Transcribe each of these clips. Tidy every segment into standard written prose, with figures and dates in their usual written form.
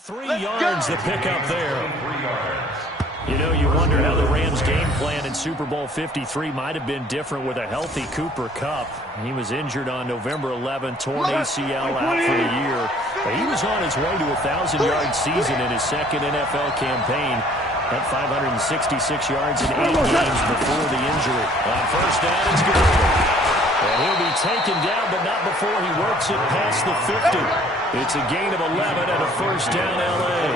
3 yards to pick up there. You know, you wonder how the Rams' game plan in Super Bowl 53 might have been different with a healthy Cooper Kupp. He was injured on November 11th, torn ACL out for the year. But he was on his way to a 1,000-yard season in his second NFL campaign. At 566 yards in 8 games before the injury. On first down, it's good. And he'll be taken down, but not before he works it past the 50. It's a gain of 11 and a first down, L.A.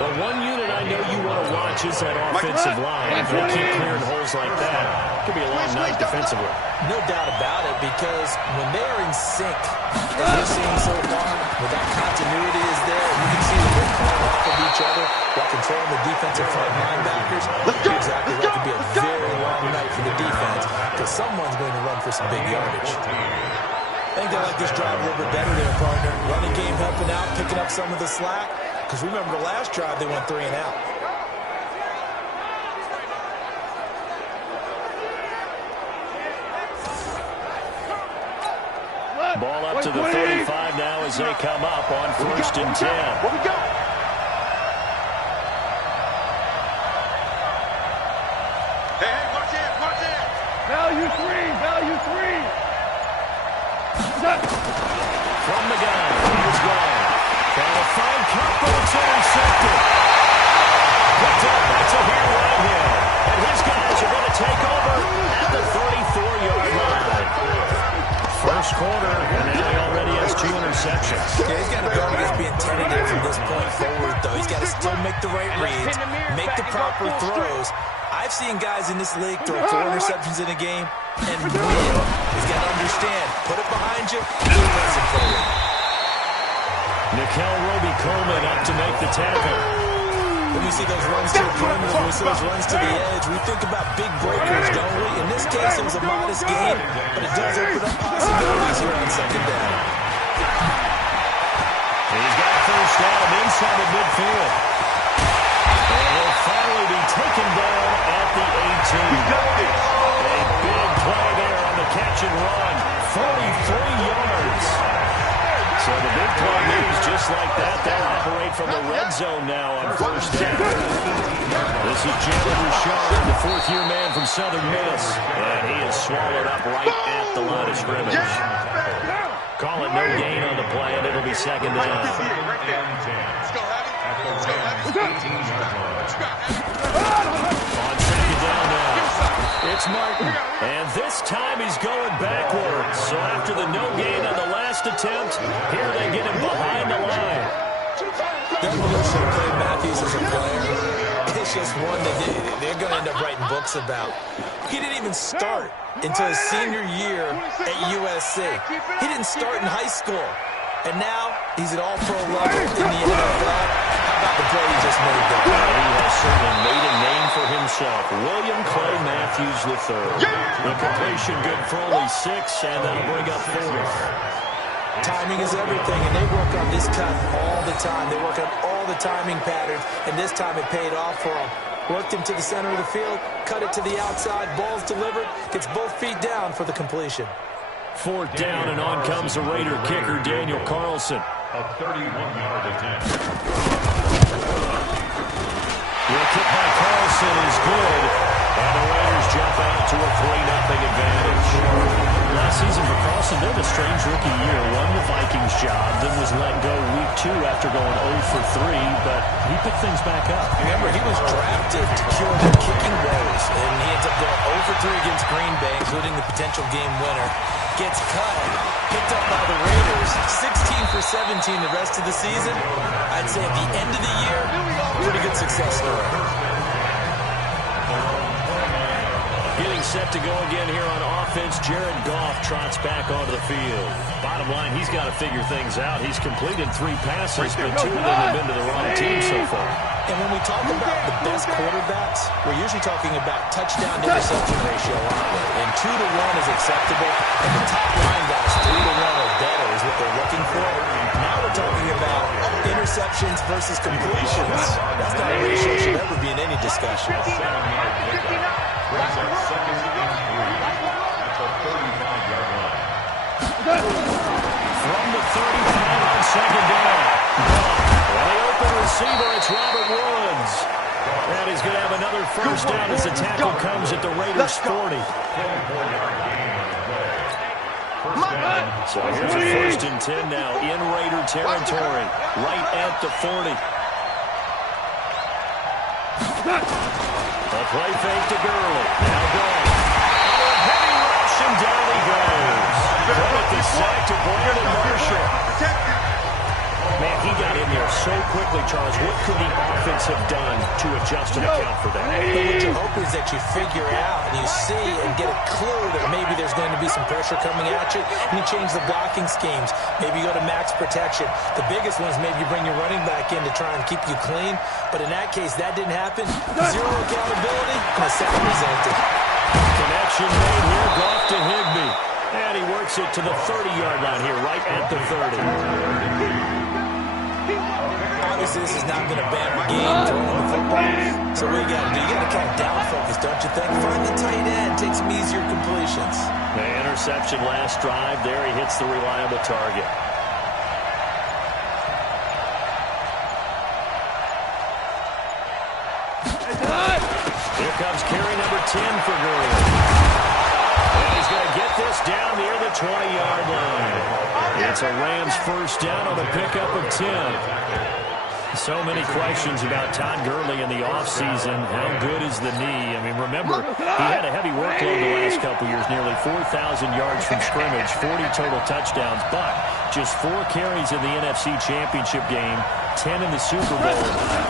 Well, one unit I know you want to watch is that offensive line. If they keep clearing holes like that, it could be a long night defensively. No doubt about it, because when they are in sync, as we're seeing so far, when that continuity is there, you can see that they're playing off of each other while controlling the defensive front linebackers. You're exactly right. It could be a very long night for the defense, because someone's going to run for some big yardage. I think they like this drive a little bit better there, partner. Running game helping out, picking up some of the slack. Because remember, the last drive, they went 3 and out. Ball up to the 35 now as they come up on first and 10. What we got? Hey, watch it, watch it. Value three. From the gun, here's one. Trying to find Kupp, but it's intercepted. Picked up by Tahir Whitehead. And his guys are going to take over at the 34-yard line. First quarter, and now he already has 2 interceptions. Yeah, he's got to guard against being tentative from this point forward, though. He's got to still make the right reads, make the proper throws. I've seen guys in this league throw 4 interceptions in a game and win. He's got to understand, put it behind you, keep racing forward. Nickel Roby-Coleman up to make the tackle. When we see those runs to the perimeter, when we see those runs to the edge, we think about big breakers, don't we? In this case, it was a modest gain, but it does open up possibilities here on second down. He's got a first down inside of midfield. And he'll finally be taken down at the 18. A big play there on the catch and run. 43 yards. So the big play moves just like that. They'll operate from the red zone now on first down. This is Jalen Richard, the fourth-year man from Southern Miss. And he is swallowed up right at the line of scrimmage. Call it no gain on the play, and it'll be second down. On second down now, it's Martin. And this time he's going backwards. So after the no gain on the last attempt, here they get him behind the line. The evolution of Clay Matthews as a player, it's just one that they're going to end up writing books about. He didn't even start until his senior year at USC. He didn't start in high school. And now he's at all-pro level in the NFL. How about the play he just made there? He has certainly made a name for himself. William Clay Matthews III. The completion good for only 6, and that'll bring up 4th. Timing is everything, and they work on this cut all the time. They work on all the timing patterns, and this time it paid off for him. Worked him to the center of the field, cut it to the outside, ball's delivered, gets both feet down for the completion. 4th down, and on comes the Raider kicker, Daniel Carlson. A 31-yard attempt. The kick by Carlson is good, and the Raiders jump out to a 3-0 advantage. Last season for Carlson, they had a strange rookie year. Won the Vikings job, then was let go week 2 after going 0 for 3, but he picked things back up. Remember, he was drafted to cure the kicking woes, and he ends up going 0 for 3 against Green Bay, including the potential game winner. Gets cut, picked up by the Raiders, 16 for 17 the rest of the season. I'd say at the end of the year, pretty good success story. Getting set to go again here on offense, Jared Goff trots back onto the field. Bottom line, he's got to figure things out. He's completed 3 passes, but 2 of them have been to the wrong team so far. And when we talk about the best quarterbacks, we're usually talking about touchdown-to-interception ratio, aren't we? And 2 to 1 is acceptable, and the top line guys, 3 to 1 or better is what they're looking for. Now we're talking about interceptions versus completions. That's not a ratio that should ever be in any discussion. Brings up second and 3 at the 35-yard line. From the 35 on second down. Well, receiver, it's Robert Woods. And he's going to have another first down as the tackle comes at the Raiders' 40. So here's a 1st and 10 now in Raider territory, right at the 40. A play fake to Gurley. Now going. Heavy rush, and down he goes. Credit the sack to Brandon Marshall. Man, he got in there so quickly, Charles. What could the offense have done to adjust and account for that? But what you hope is that you figure out and you see and get a clue that maybe there's going to be some pressure coming at you, and you change the blocking schemes. Maybe you go to max protection. The biggest one is maybe you bring your running back in to try and keep you clean. But in that case, that didn't happen. Zero accountability, and a sack presented. Connection made here, Goff to Higbee. And he works it to the 30-yard line here, right at the 30. Obviously, this is not going to ban our game throwing the football. So what you got to do? You got to kind of down focus, don't you think? Find the tight end, take some easier completions. The interception last drive. There he hits the reliable target. Here comes carry number 10 for Gurley. And he's going to get this down near the 20-yard line. It's a Rams first down on the pickup of 10. So many questions about Todd Gurley in the offseason. How good is the knee? I mean, remember, he had a heavy workload the last couple years, nearly 4,000 yards from scrimmage, 40 total touchdowns, but just 4 carries in the NFC Championship game, 10 in the Super Bowl.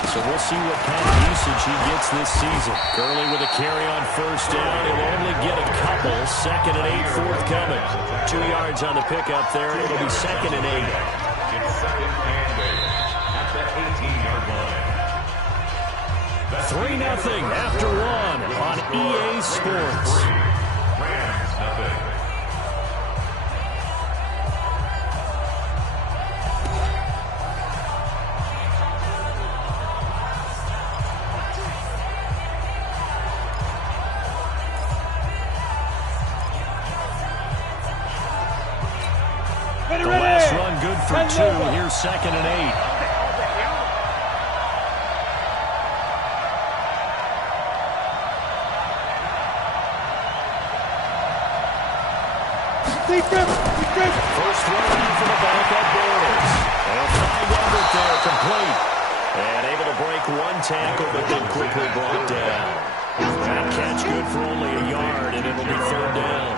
So we'll see what kind of usage he gets this season. Gurley with a carry on first down. He'll only get a couple. 2nd and 8 forthcoming. 2 yards on the pickup there. It'll be 2nd and 8. It's 2nd and 8 at the 18-yard line. 3-0 after 1 on EA Sports. Rams nothing. The last run good for 2. Here's 2nd and 8. First throw in for the backup Borders. They'll find Everett there, complete. And able to break 1 tackle, but then quickly brought down. That catch good for only a yard, and it'll be 3rd down.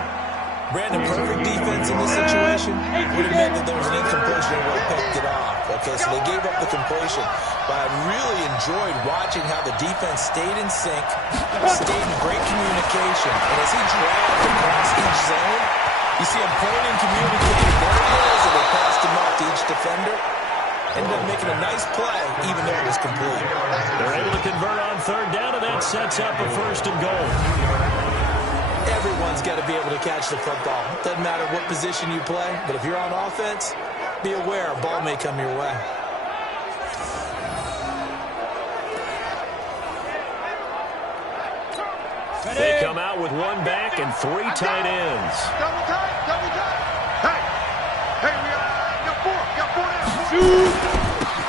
Brandon, perfect defense in this situation would have meant that there was an incompletion and would have picked it off. Okay, so they gave up the completion. But I really enjoyed watching how the defense stayed in sync, stayed in great communication. And as he dragged across each zone, you see him pointing, communicating. There he is, and they passed him off to each defender. Ended up making a nice play, even though it was complete. They're able to convert on 3rd down, and that sets up a 1st and goal. Everyone's got to be able to catch the football. Doesn't matter what position you play, but if you're on offense, be aware a ball may come your way. They come out with 1 back and 3 tight ends. Double time, double time. Hey, we got 4 now.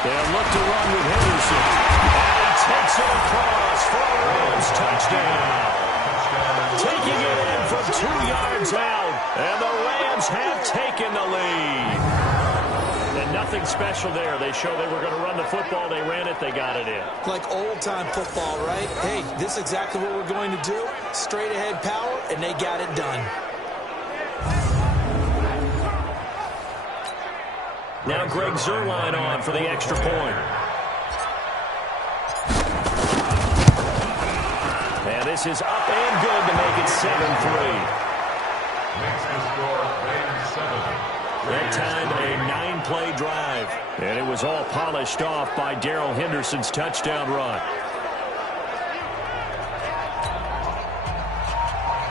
They'll look to run with Henderson. And he takes it across for a Rams touchdown. Taking it in from 2 yards out. And the Rams have taken the lead. And nothing special there. They showed they were going to run the football. They ran it. They got it in. Like old-time football, right? Hey, this is exactly what we're going to do. Straight-ahead power, and they got it done. Now Greg Zuerlein on for the extra point. And this is up and good to make it 7-3. Makes the score Rams 7. That time a 9-play drive. And it was all polished off by Darrell Henderson's touchdown run.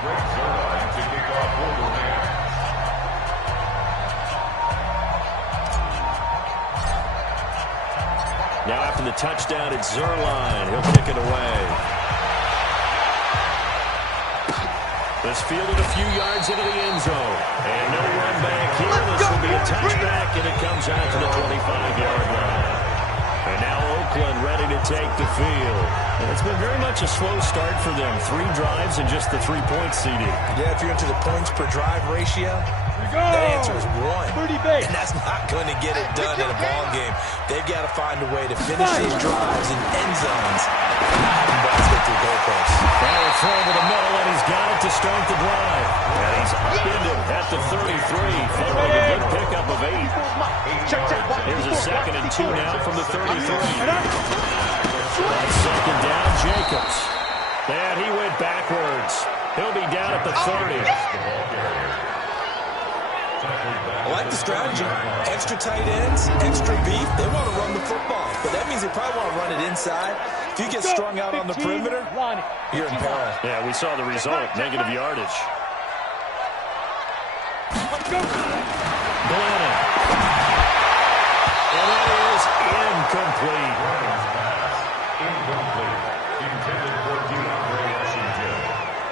Greg Zuerlein to kick off for the Rams. Now after the touchdown, it's Zuerlein. He'll kick it away. This fielded a few yards into the end zone. And no run back here. This will be a touchback, and it comes out to the 25-yard line. And now Oakland ready to take the field. And it's been very much a slow start for them. 3 drives and just the 3-point CD. Yeah, if you're into the points per drive ratio, the answer is 1. And that's not going to get it done in a ball game. They've got to find a way to finish these drives in end zones and not having balls get through goalposts. Now a throw to the middle, and he's got it to start the drive. And he's upended at the 33, following a good pickup of 8. Here's a 2nd and 2 now from the 33. On 2nd down, Jacobs. And he went backwards. He'll be down at the 30. I like the strategy. Extra tight ends, extra beef. They want to run the football, but that means they probably want to run it inside. If you get strung out on the perimeter, you're in peril. Yeah, we saw the result, negative yardage. Glennon. And that is incomplete. Intended for DeAndre Washington.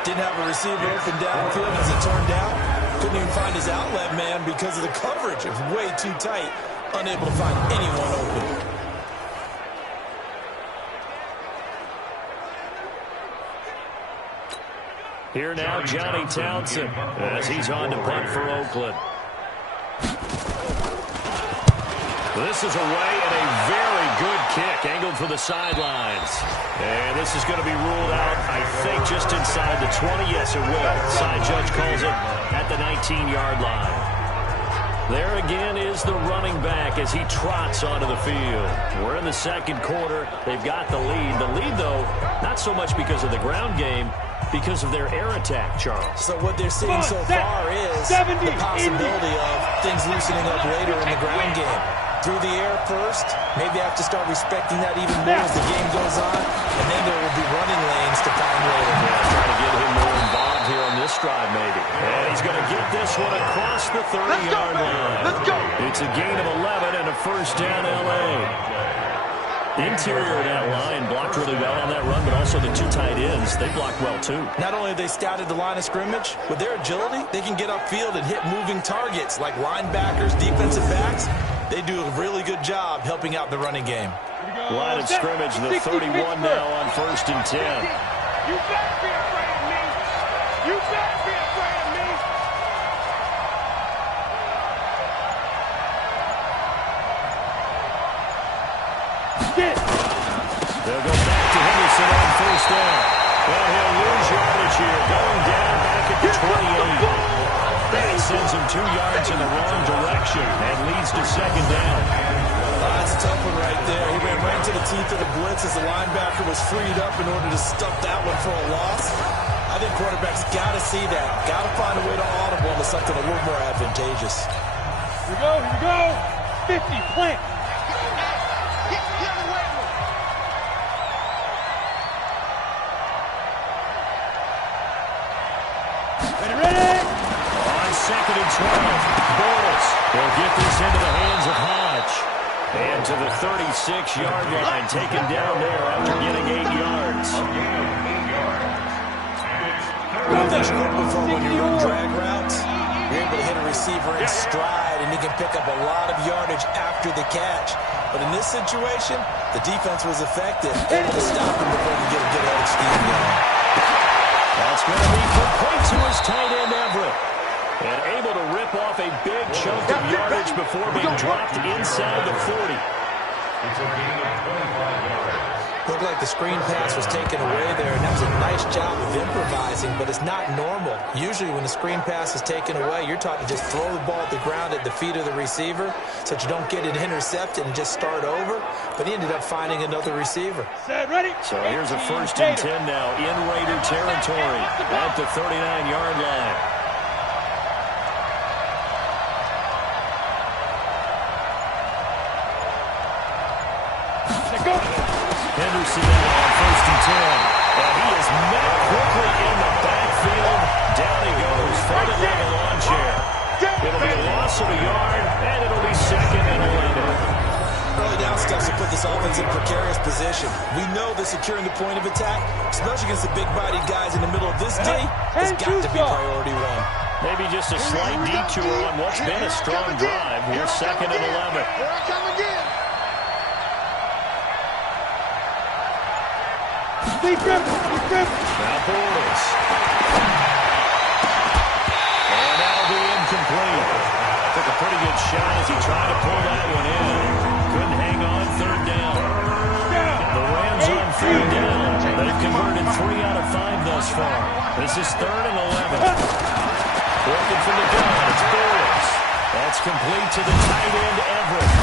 Didn't have a receiver open downfield as it turned out. Couldn't even find his outlet man because of the coverage. It was way too tight. Unable to find anyone open. Here now, Johnny Townsend, as he's on to punt for Oakland. This is away and a very good kick, angled for the sidelines. And this is going to be ruled out, I think, just inside the 20. Yes, it will. Side judge calls it at the 19-yard line. There again is the running back as he trots onto the field. We're in the 2nd quarter. They've got the lead. The lead, though, not so much because of the ground game, because of their air attack, Charles. So what they're seeing so far is the possibility of things loosening up later in the ground game. Through the air first, maybe have to start respecting that even more as the game goes on, and then there will be running lanes to find later. Yeah, trying to get him more involved here on this drive, maybe. And he's going to get this one across the 30-yard line. Let's go. It's a gain of 11 and a first down, L.A. The interior of that line blocked really well on that run, but also the 2 tight ends, they blocked well, too. Not only have they scouted the line of scrimmage, with their agility, they can get upfield and hit moving targets like linebackers, defensive backs. They do a really good job helping out the running game. Line of scrimmage, the 31 now on 1st and 10. You better be afraid of me. You better be afraid of me. They'll go back to Henderson on 1st down. Well, he'll lose yardage here, going down back at the 28. That sends him 2 yards in the wrong direction and leads to 2nd down. That's a tough one right there. He ran right into the teeth of the blitz as the linebacker was freed up in order to stuff that one for a loss. I think quarterbacks got to see that. Got to find a way to audible to something a little more advantageous. Here we go, here we go. 50, plant. Ready? On 2nd and 12, Bortles will get this into the hands of Hodge. And to the 36-yard line, taken down there after getting 8 yards. I've mentioned it before, when you run drag routes, you're able to hit a receiver in stride, and you can pick up a lot of yardage after the catch. But in this situation, the defense was effective, able to stop him before he could get a good headed scheme going. That's going to be complete to his tight end, Everett. And able to rip off a big chunk of yardage before being dropped inside the 40. It's a gain of 25 yards. Looked like the screen pass was taken away there, and that was a nice job of improvising, but it's not normal. Usually when the screen pass is taken away, you're taught to just throw the ball at the ground at the feet of the receiver so that you don't get it intercepted and just start over, but he ended up finding another receiver. Set, ready? So here's a 1st and 10 now in Raider territory at the 39-yard line. Henderson on 1st and 10. And he is met quickly in the backfield. Down he goes. Further down the lawn chair. It'll be a loss of a yard, and it'll be 2nd and 11. Early down steps will put this offense in a precarious position. We know that securing the point of attack, especially against the big-bodied guys in the middle of this day, has got to be priority 1. Maybe just a slight detour on what's been a strong drive. We're 2nd and 11. Here I come again. Now Bortles. And that'll be incomplete. Took a pretty good shot as he tried to pull that one in. Couldn't hang on third down. The Rams on third down. They've converted 3 out of 5 thus far. This is 3rd and 11. Working from the gun. It's Bortles. That's complete to the tight end, Everett.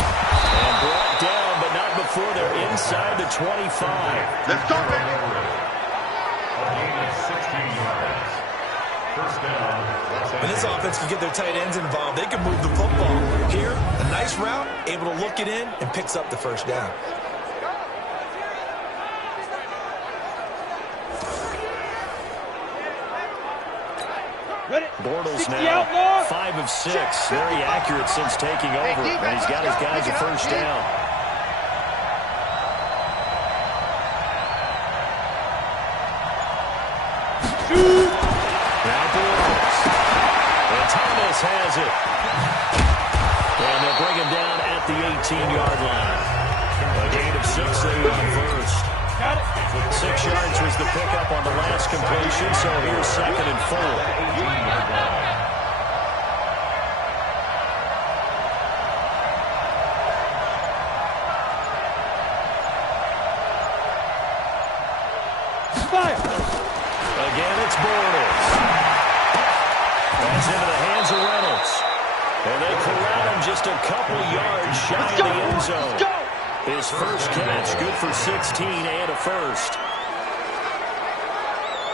And brought down, but not before they're inside the 25. Let's go, baby. And this offense can get their tight ends involved. They can move the football. Here, a nice route, able to look it in, and picks up the first down. Bortles now 5 of 6. Very accurate since taking over. And he's got his guys a first down. Now Bortles. And Thomas has it. And they'll bring him down at the 18-yard line. A gain of 6 there on first. 6 yards was the pickup on the last completion, so here's 2nd and 4. Again, it's Bortles. That's into the hands of Reynolds. And they corral him just a couple yards shy of the end zone. His first catch, good for 16 and a first.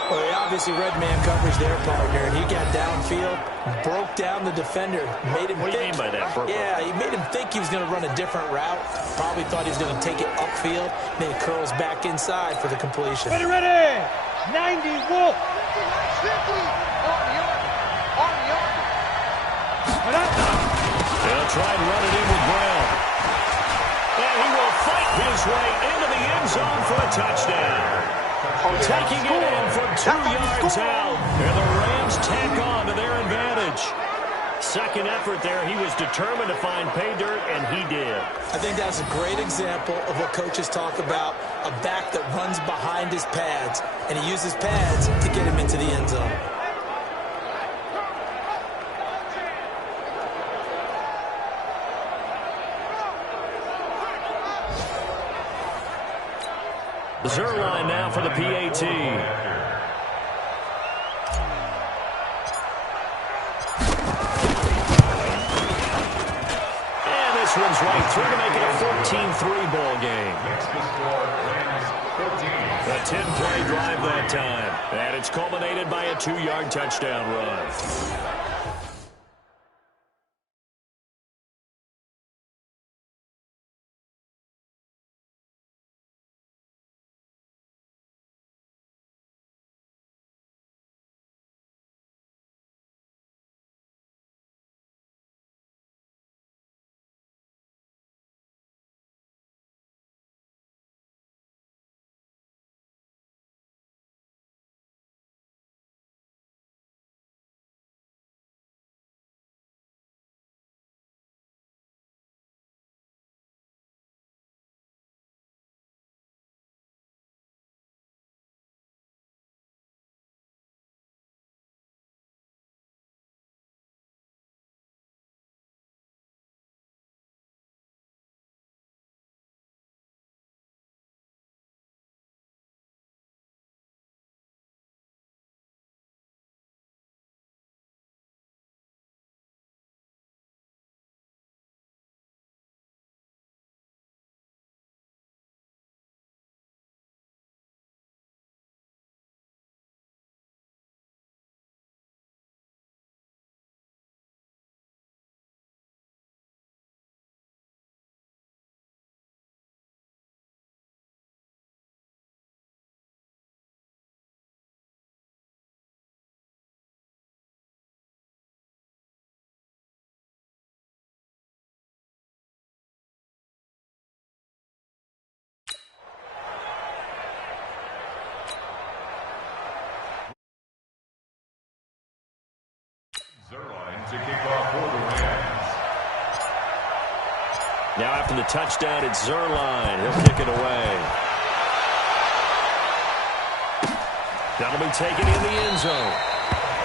Well, they obviously read man coverage their partner, and he got downfield, broke down the defender, made him What do you mean by that? Yeah, he made him think he was going to run a different route. Probably thought he was going to take it upfield. Then he curls back inside for the completion. Ready, 90, Wolf. They'll try and run it in with Brown. And he will fight his way into the end zone for a touchdown. Taking it in from 2 yards out. And the Rams tack on to their advantage. Second effort there, he was determined to find pay dirt, and he did. I think that's a great example of what coaches talk about, a back that runs behind his pads, and he uses pads to get him into the end zone. Zerline now for the PAT. And this one's right through to make it a 14-3 ball game. A 10-play drive that time. And it's culminated by a 2-yard touchdown run. Zerline to kick off for the Rams. Now after the touchdown, it's Zerline. He'll kick it away. That'll be taken in the end zone.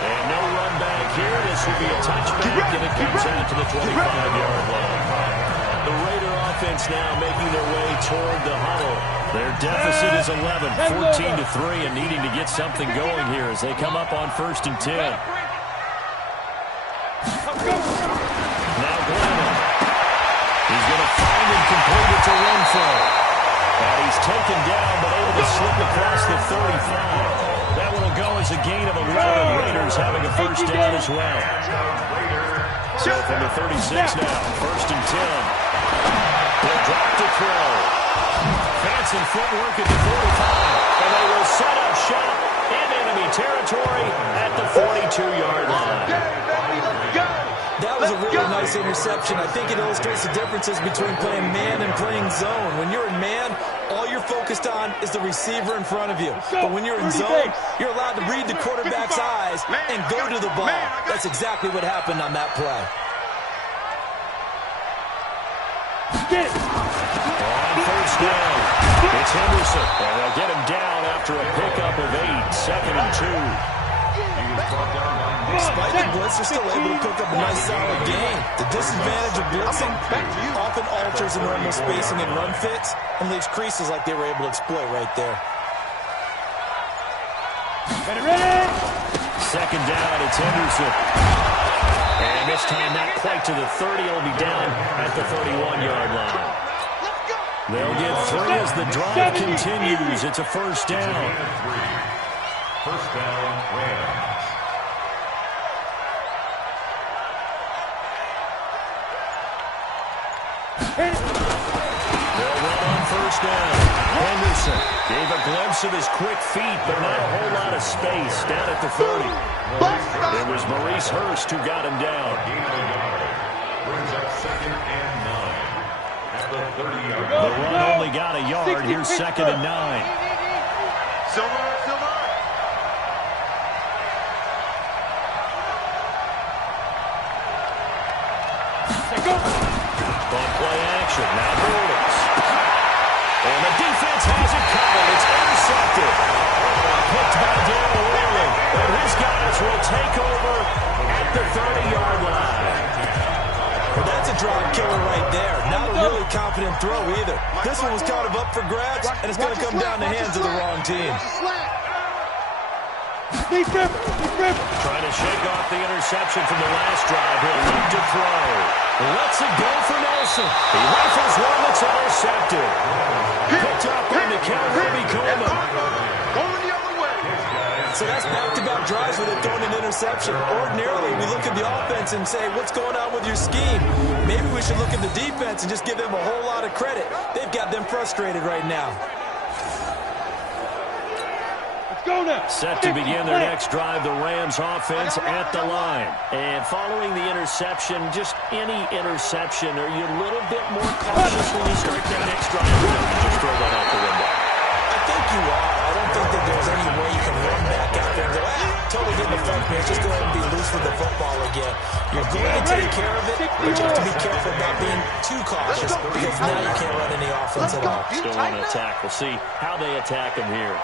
And no run back here. This will be a touchback, and it comes out to the 25-yard line. The Raider offense now making their way toward the huddle. Their deficit is 11, 14-3, and needing to get something going here as they come up on 1st and 10. Now Glennon. He's going to find and complete it to Renfro. And he's taken down, but able to slip across the 35. That one will go as a gain of 11. Raiders having a first down as well. So from the 36 now, 1st and 10. He'll drop to throw. Fancy footwork at the 45. And they will set up shop in enemy territory at the 42-yard line. That was a really nice interception. I think it illustrates the differences between playing man and playing zone. When you're in man, all you're focused on is the receiver in front of you. But when you're in zone, you're allowed to read the quarterback's eyes and go to the ball. That's exactly what happened on that play. On first down, it's Henderson. And they'll get him down after a pickup of 8, 2nd and 2. Despite the blitz, they're still able to pick up a nice solid gain. The disadvantage of blitzing often alters the normal spacing and run fits and leaves creases like they were able to exploit right there. Second down, it's Henderson. And this time not quite to the 30. It'll be down at the 31-yard line. They'll get 3 as the drive continues. It's a first down. First down, Rams. They'll run on first down. Henderson gave a glimpse of his quick feet, but not a whole lot of space down at the 30. It was Maurice Hurst who got him down. Brings up 2nd and 9 at the 30-yard The line. run only got a yard. Here's 2nd and 9. Silver. On play action, now Borders. And the defense has it covered. It's intercepted. Picked by Darrell Worley. And his guys will take over at the 30-yard line. Well, that's a drop killer right there. Not a really confident throw either. This one was kind of up for grabs, and it's going to come down the hands of the wrong team. Trying to shake off the interception from the last drive. He'll look to throw. Lets it go for Nelson. He rifles one that's intercepted. Picked up on the count, Robbie Coleman. Going the other way. So that's back-to-back drives where they're throwing an interception. Ordinarily, we look at the offense and say, what's going on with your scheme? Maybe we should look at the defense and just give them a whole lot of credit. They've got them frustrated right now. Set to begin their next drive, the Rams offense at the line. And following the interception, just any interception, are you a little bit more cautious when you start that next drive? Or no, you just throw that out the window? I think you are. I don't think that there's any way you can run back out there and go, totally getting the front man. Just go ahead and be loose with the football again. You're going to take care of it, but you have to be careful about being too cautious because now you can't run any offense at all. Still want to attack. We'll see how they attack him here.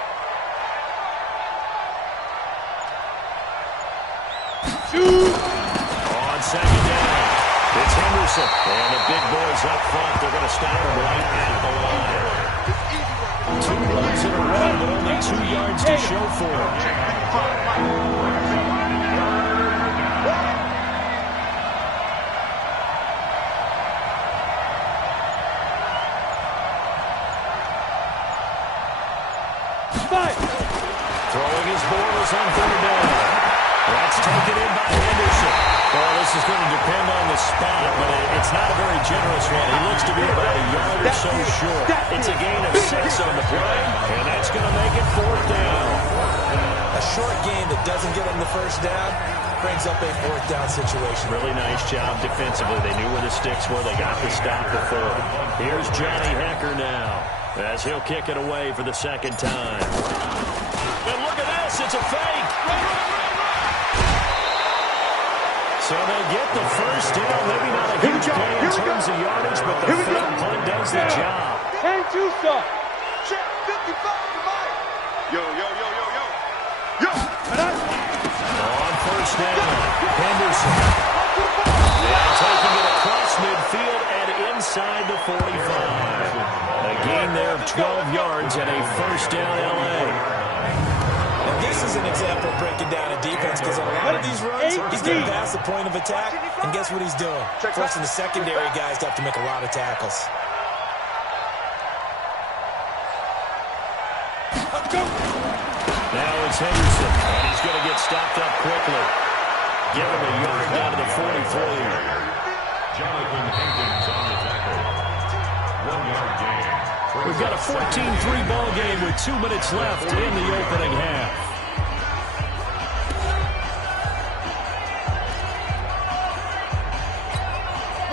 On second down, it's Henderson. And the big boys up front, they're going to stop him right at the line. 2 runs in a row, but only 2 yards to show for him. Throwing his borders on third down. That's taken in by Henderson. Well, this is going to depend on the spot, but it's not a very generous one. He looks to be about a yard or so short. It's a gain of 6 on the play, and that's going to make it 4th down. A short gain that doesn't get him the first down brings up a 4th down situation. Really nice job defensively. They knew where the sticks were. They got the stop before. Here's Johnny Hecker now as he'll kick it away for the 2nd time. And look at this. It's a fake. So they get the first down. Maybe not a huge play in terms of yardage, but the fake punt does the job. Can't you stop? Check 55 to Mike. Yo. first down. Henderson. And taking it across midfield and inside the 45. A gain there of 12 yards and a first down L.A. And this is an example of breaking down a defense, because on a lot of these runs, he's getting past the point of attack, and guess what he's doing? Forcing the secondary guys to have to make a lot of tackles. Now it's Henderson, and he's going to get stopped up quickly. Give him a yard down to the 43. Jonathan Hankins on the tackle. 1 yard gain. We've got a 14-3 ball game with 2 minutes left in the opening half.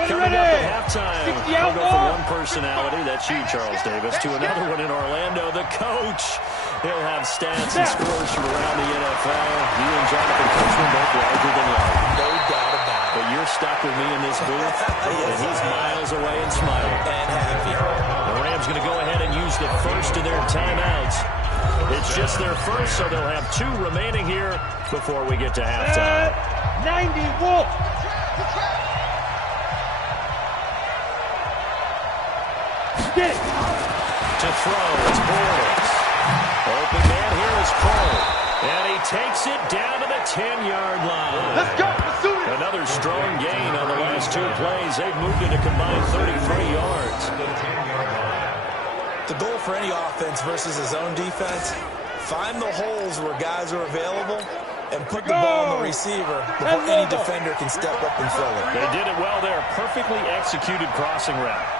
Coming up at halftime, we'll go from one personality, that's you, Charles Davis, to another one in Orlando, the coach. He'll have stats and scores from around the NFL. You and Jonathan Coachman both larger than life. No doubt about it. But you're stuck with me in this booth, and he's miles away and smiling. And happy. The Rams going to go ahead and use the first of their timeouts. It's just their first, so they'll have 2 remaining here before we get to halftime. 90 Wolf. To throw, it's Bortles. Open man here is Cole. And he takes it down to the 10-yard line. Let's go. Pursue it. Another strong gain on the last 2 plays. They've moved it a combined 33 yards. The goal for any offense versus his own defense, find the holes where guys are available and put the ball on the receiver before any defender can step up and fill it. They did it well there. Perfectly executed crossing route.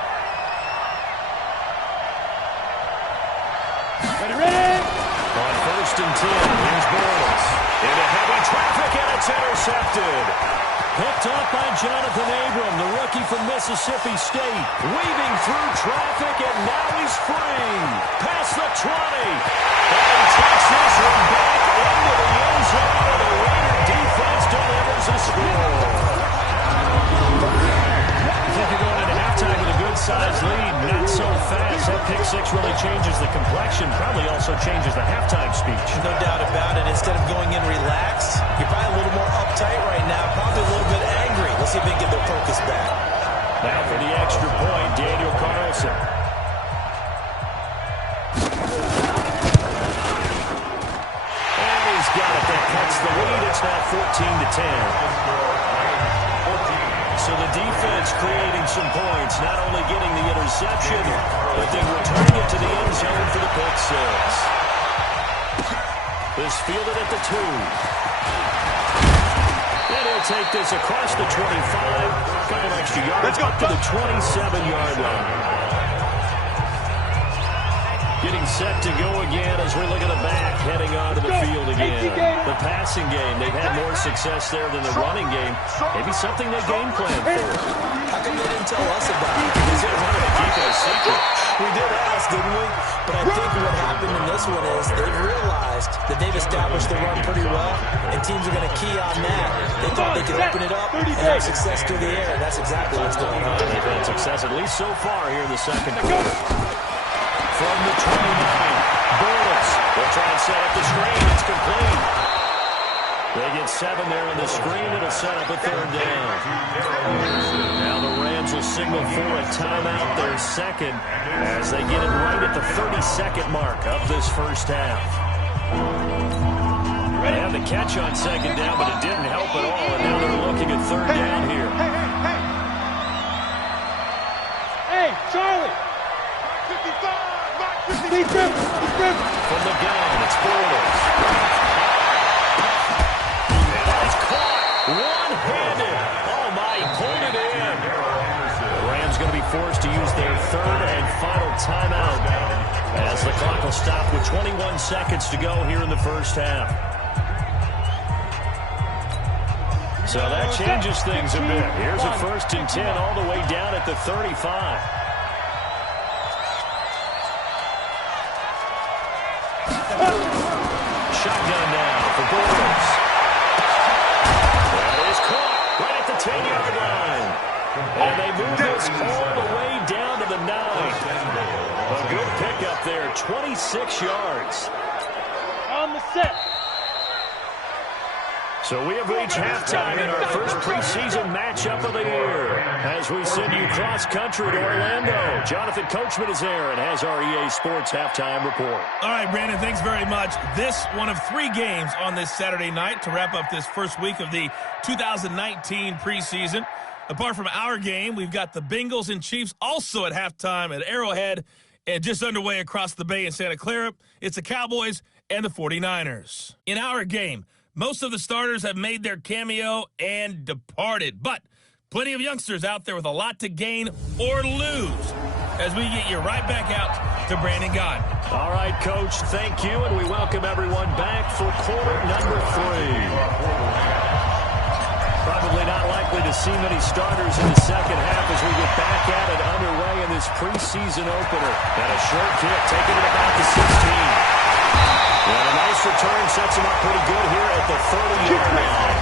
Ready? On 1st and 10, here's Bortles. Into heavy traffic, and it's intercepted. Picked off by Jonathan Abram, the rookie from Mississippi State. Weaving through traffic, and now he's free. Past the 20. And takes this one back into the end zone, and the Raider defense delivers a score. I think you're going into halftime with a good-sized lead. Not so fast. That pick 6 really changes the complexion. Probably also changes the halftime speech. No doubt about it. Instead of going in relaxed, you're probably a little more uptight right now. Probably a little bit angry. Let's see if they can get their focus back. Now for the extra point, Daniel Carlson. And he's got it. That cuts the lead. It's now 14-10. So the defense creating some points, not only getting the interception, but then returning it to the end zone for the pick 6. This fielded at the 2. And he'll take this across the 25. Couple extra yards up to the 27-yard line. Getting set to go again as we look at the back, heading onto the field again. The passing game, they've had more success there than the running game. Maybe something they game plan for. How come they didn't tell us about it? Because they wanted to keep it a secret. We did ask, didn't we? But I think what happened in this one is they've realized that they've established the run pretty well, and teams are going to key on that. They thought they could open it up and have success through the air, and that's exactly what's going on. They've had success, at least so far, here in the second quarter. From the 29, Bortles will try and set up the screen. It's complete. They get 7 there on the screen. It'll set up a 3rd down. Now the Rams will signal for a timeout, their second, as they get it right at the 32nd mark of this first half. They had the catch on 2nd down, but it didn't help at all, and now they're looking at 3rd down here. Hey, Charlie. 55. From the gun, it's Bortles. And that's caught one-handed. Oh, my, he pulled it in. The Rams going to be forced to use their 3rd and final timeout as the clock will stop with 21 seconds to go here in the first half. So that changes things a bit. Here's a 1st and 10 all the way down at the 35. Shotgun now for Bortles. That is caught right at the 10-yard line. And they move this all the way down to the 9. A good pickup there, 26 yards. On the set. So we have reached halftime in our first preseason matchup of the year as we send you cross-country to Orlando. Jonathan Coachman is there and has our EA Sports halftime report. All right, Brandon, thanks very much. This one of 3 games on this Saturday night to wrap up this first week of the 2019 preseason. Apart from our game, we've got the Bengals and Chiefs also at halftime at Arrowhead, and just underway across the bay in Santa Clara, it's the Cowboys and the 49ers. In our game, most of the starters have made their cameo and departed, but plenty of youngsters out there with a lot to gain or lose as we get you right back out to Brandon Gott. All right, Coach, thank you, and we welcome everyone back for quarter number 3. Probably not likely to see many starters in the second half as we get back at it underway in this preseason opener. And a short kick taken at about the 16. And a nice return sets him up pretty good here at the 30-yard line.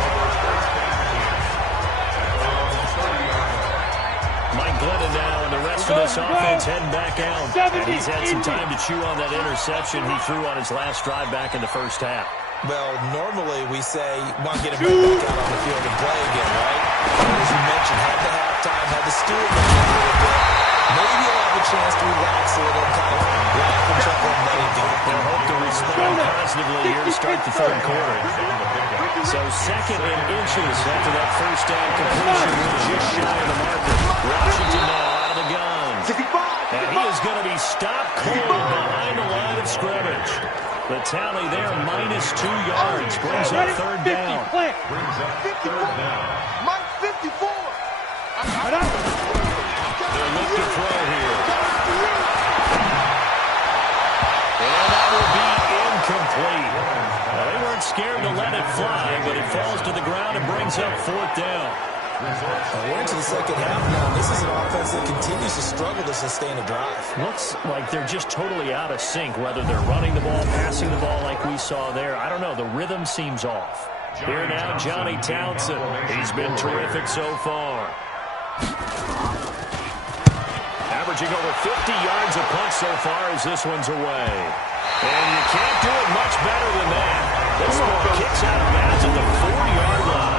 Mike Glennon now and the rest of this offense heading back out. And he's had some time to chew on that interception he threw on his last drive back in the first half. Well, normally we say, want to get him right back out on the field and play again, right? And as you mentioned, had the halftime, had the stew down a little bit. Maybe you'll have a chance to relax a little and kind of laugh and chuckle and let it go. They'll hope to respond positively here to start the third quarter. So second and inches after that first down completion, we're just shy of the marker. Washington now out of the gun. And he is going to be stopped cold behind the line of scrimmage. The tally there, -2 yards, brings up third down. Mike 54. They'll look to throw here. And that will be incomplete. Now, they weren't scared to let it fly, but it falls to the ground and brings up fourth down. We're into the second half now. This is an offense that continues to struggle to sustain a drive. Looks like they're just totally out of sync, whether they're running the ball, passing the ball like we saw there. I don't know. The rhythm seems off. Here now, Johnny Townsend. He's been terrific so far. Averaging over 50 yards a punch so far as this one's away. And you can't do it much better than that. This ball kicks out of bounds at the 4-yard line.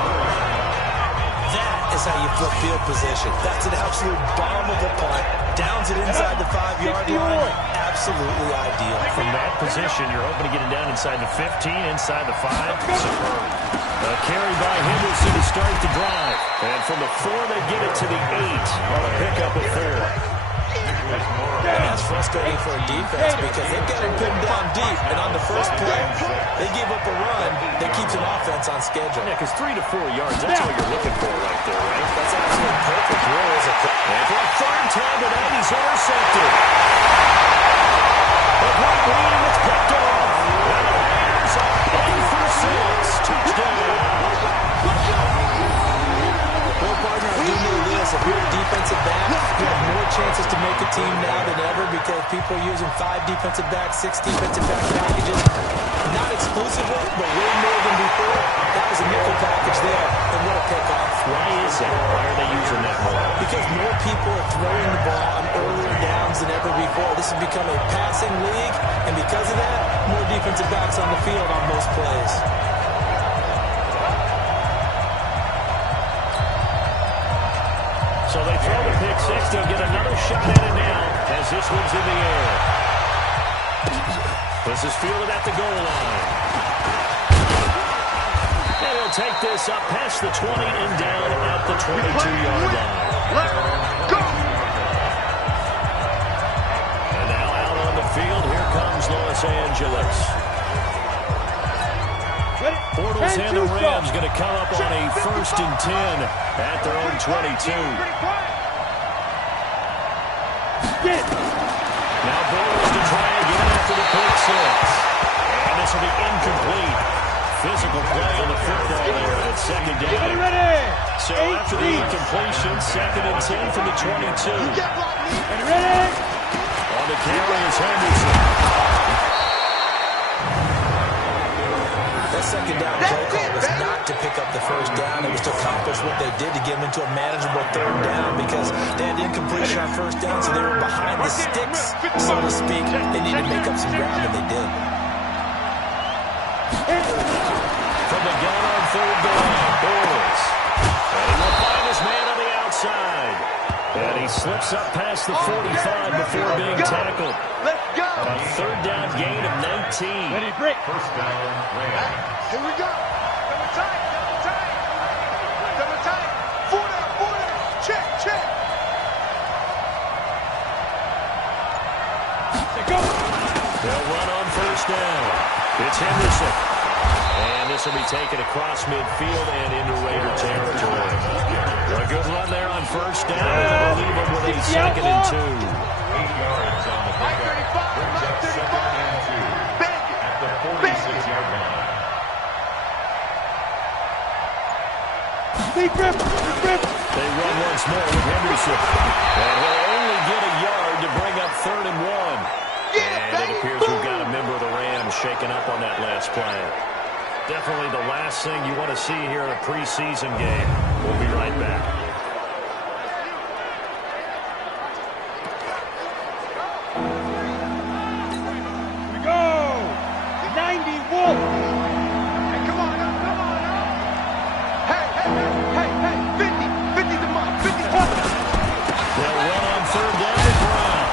That's how you flip field position. That's an absolute bomb of a punt. Downs it inside the 5-yard line. Absolutely ideal. From that position, you're hoping to get it down inside the 15, inside the 5. Superb. A carry by Henderson to start the drive. And from the 4, they get it to the 8 on a pickup of 4. And that's frustrating for a defense because they've got him pinned down deep. And on the first play, they give up a run that keeps an offense on schedule. Yeah, because 3 to 4 yards, that's what you're looking for right there, right? That's absolutely perfect. Really is a and for a third time tonight, he's intercepted. A great lead, and it's picked off. And the Bears are 8 for 6. Touchdown. Well, partner, I do know this. If you're a defensive back, you have more chances to make a team now than ever because people are using 5 defensive backs, 6 defensive back packages. Not exclusively, but way more than before. That was a nickel package there, and what a pickoff. Why is that? Why are they using that more? Because more people are throwing the ball on earlier downs than ever before. This has become a passing league, and because of that, more defensive backs on the field on most plays. So they throw the pick 6. They'll get another shot at it now as this one's in the air. This is fielded at the goal line. And he'll take this up past the 20 and down at the 22-yard line. Let's go. And now out on the field, here comes Los Angeles. Bortles and the Rams going to come up on a 1st and 10 at their own 22. Now Bortles to try again after the pick 6. And this will be incomplete. Physical play on the football there at 2nd down. So after the incompletion, 2nd and 10 from the 22. On the carry is Henderson. That 2nd down play call was not to pick up the 1st down. It was to accomplish what they did to get them into a manageable 3rd down because they had incompletion on 1st down, so they were behind the sticks, so to speak. They needed to make up some ground, and they did. from the gun on third down. Bortles. And he will find his man on the outside. And he slips up past the 45 before being tackled. Let's go. A third down gain of 19. Ready, break. First down, Rams. Here we go. Double tight, double tight. Double tight. Four down. Check, check. They'll run on first down. It's Henderson. And this will be taken across midfield and into Raider territory. A good run there on first down. And we'll leave them with a second and 2. 8 yards on the pickup. Brings up second and 2 at the 46-yard line. They run once more with Henderson. And he'll only get a yard to bring up third and 1. And it appears we've got a member of the Rams shaking up on that last play. Definitely the last thing you want to see here in a preseason game. We'll be right back. We go. 90 Wolf. Hey, come on up. Hey. 50 the mark. 50 plus. They'll run on third down to Brown.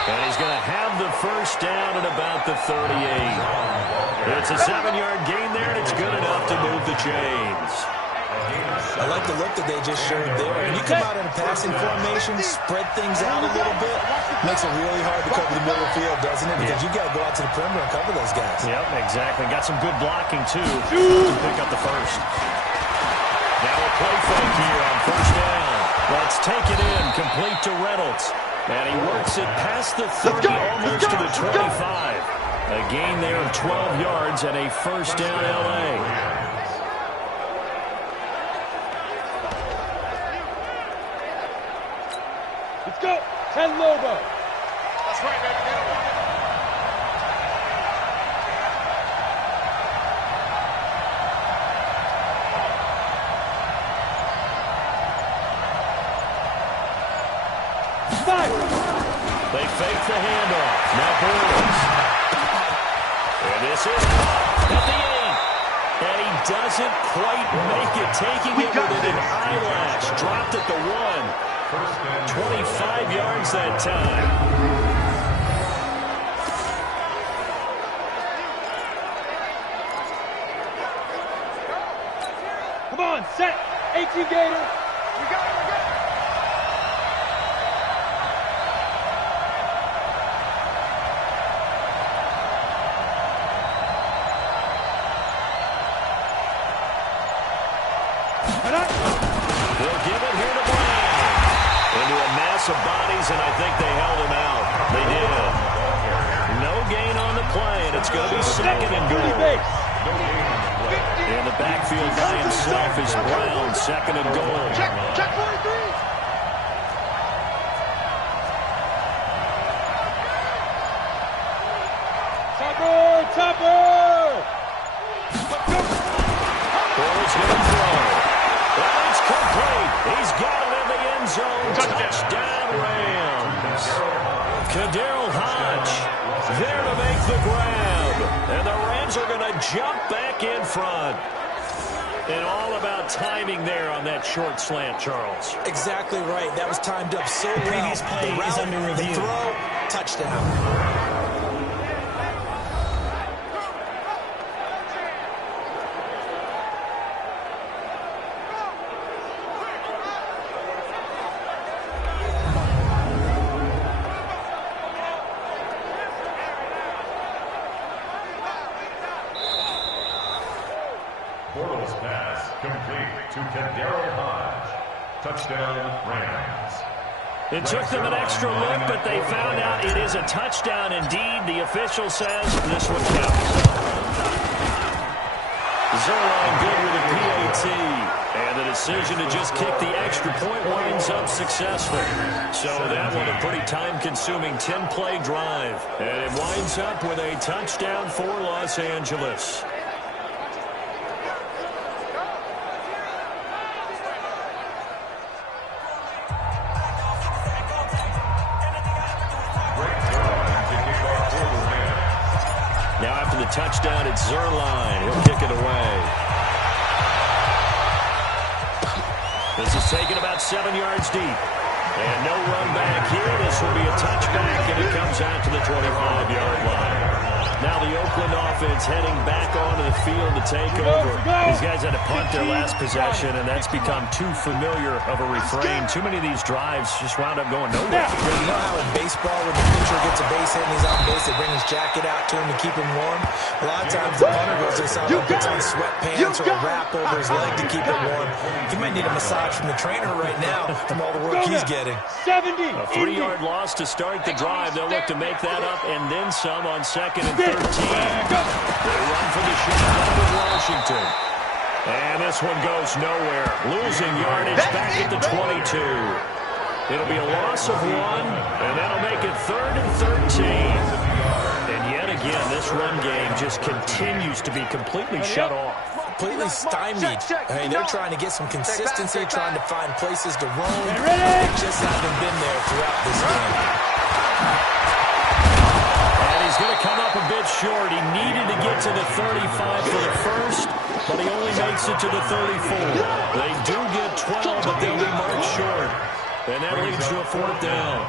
And he's going to have the first down at about the 38. It's a 7-yard gain there, and it's good enough to move the chains. I like the look that they just showed there. When you come out in a passing formation, spread things out a little bit, makes it really hard to cover the middle of the field, doesn't it? Because you got to go out to the perimeter and cover those guys. Yep, exactly. Got some good blocking, too, to pick up the first. Now a play fake here on first down. Let's take it in, complete to Reynolds. And he works it past the 30, almost to the 25. A gain there of 12 yards and a first down L.A. Let's go. 10 Lobo. That's right, baby. Get it. They fake the handoff. Now Bortles. And this is at the 8. And he doesn't quite make it. Taking it within an eyelash. Dropped at the 1. 25 yards that time. Come on, set. 18 Gator. We got it. They'll give it here to Brown. Into a mass of bodies, and I think they held him out. They did. No gain on the play, and it's going to be second and goal. In the backfield by himself is Brown, second and goal. Check 43. Topper. Bortles going to throw. And it's complete. He's got it in the end zone. Touchdown Rams. Kadarrell Hodge there to make the grab. And the Rams are going to jump back in front. And all about timing there on that short slant, Charles. Exactly right. That was timed up so well. Previous play is under review. The throw, touchdown. Bortles pass complete to Kadarrell Hodge. Touchdown, Rams. It took them an extra look, but they found out it is a touchdown indeed. The official says this one counts. Zerline good with a PAT. And the decision to just kick the extra point winds up successful. So that one a pretty time-consuming 10-play drive. And it winds up with a touchdown for Los Angeles. touchdown at Zerline. He'll kick it away. This is taken about 7 yards deep. And no run back here. This will be a touchback, and it comes out to the 25-yard line. Now the Oakland offense heading back onto the field to take over. These guys had to punt their last possession, and that's become too familiar of a refrain. Too many of these drives just wound up going nowhere. You know how in baseball, when the pitcher gets a base hit and he's on base, they bring his jacket out to him to keep him warm? A lot of times the punter goes inside and puts on sweatpants or a wrap over his leg to keep it warm. He might need a massage from the trainer right now from all the work he's getting. 70. A 3-yard loss to start the drive. They'll look to make that up and then some on 2nd and 13. They run for the shotgun with Washington. And this one goes nowhere. Losing yardage back at the 22. It'll be a loss of 1, and that'll make it 3rd and 13. And yet again, this run game just continues to be completely shut off. Completely stymied. I mean, they're trying to get some consistency, trying to find places to roam. They just haven't been there throughout this game. And he's going to come up a bit short. He needed to get to the 35 for the first, but he only makes it to the 34. They do get 12, but they'll be marked short. And that leads to a 4th down.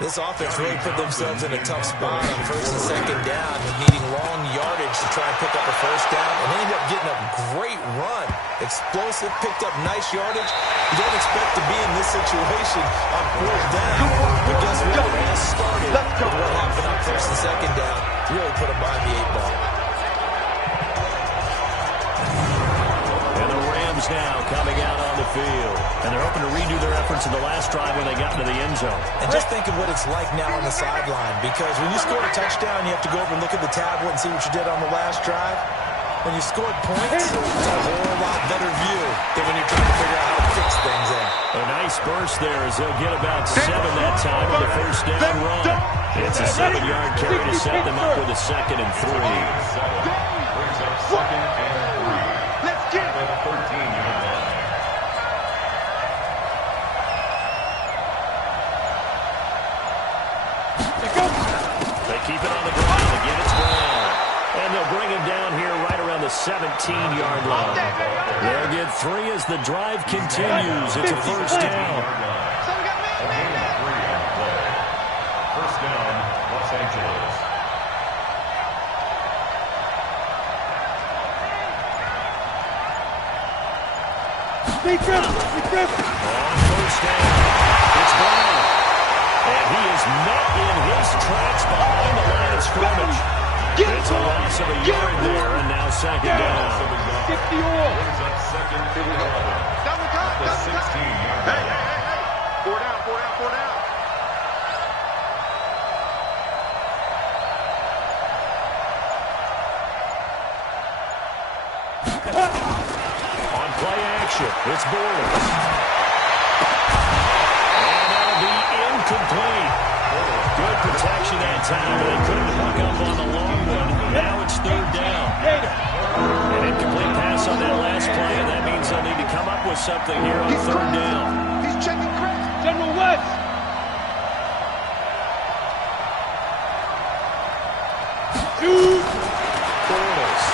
This offense really put themselves in a tough spot on 1st and 2nd down, needing long yardage to try and pick up a 1st down, and they ended up getting a great run. Explosive, picked up nice yardage. You don't expect to be in this situation on 4th down, but guess what? It all started with what happened on 1st and 2nd down. Really put them behind the 8 ball. And the Rams now coming out on the field. And they're hoping to redo their efforts in the last drive when they got into the end zone. And just think of what it's like now on the sideline, because when you score a touchdown, you have to go over and look at the tablet and see what you did on the last drive. When you scored points, it's a whole lot better view than when you're trying to figure out how to fix things in. A nice burst there as they'll get about 7 that time with a 1st down run. It's a 7-yard carry to set them up with a 2nd and 3. Brings up 2nd and 3. Let's get it. At the 13-yard line. They keep it on the ground. Again, it's Brown. And they'll bring him down here right around the 17-yard line. They'll get 3 as the drive continues. It's a 1st down. A gain of 3 on the play. 1st down, Los Angeles. Be careful. Be careful. On 1st down, it's Brown. And he is met in his tracks behind the line of scrimmage. It's a loss of a yard there, and now 2nd down. 50 all. Brings up 2nd and 11. Double time. The 16-yard line. Hey. 4 down, 4 down, 4 down. On play action, it's Borders. And that'll be incomplete. Good protection that time, but they couldn't hook up on the long one. Now it's 3rd down. An incomplete pass on that last play, and that means they'll need to come up with something here on 3rd down. He's checking crazy. General West. Bortles.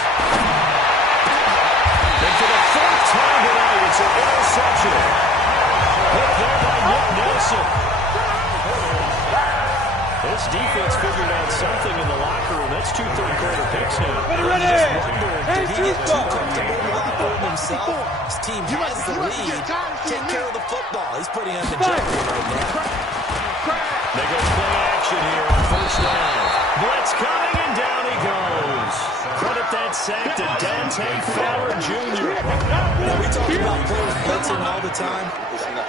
And for the 4th time tonight, it's an interception. Hit there by Nick Nelson. This defense figured out something in the locker room. That's 2 third-quarter picks now. Ready. Did he get too comfortable locker room himself? His team has the lead. Take care of the football. He's putting on the jeopardy right now. They go play action here on 1st down. Blitz coming, and down he goes. Credit that sack to Dante Fowler Jr. We talk about players blitzing all the time.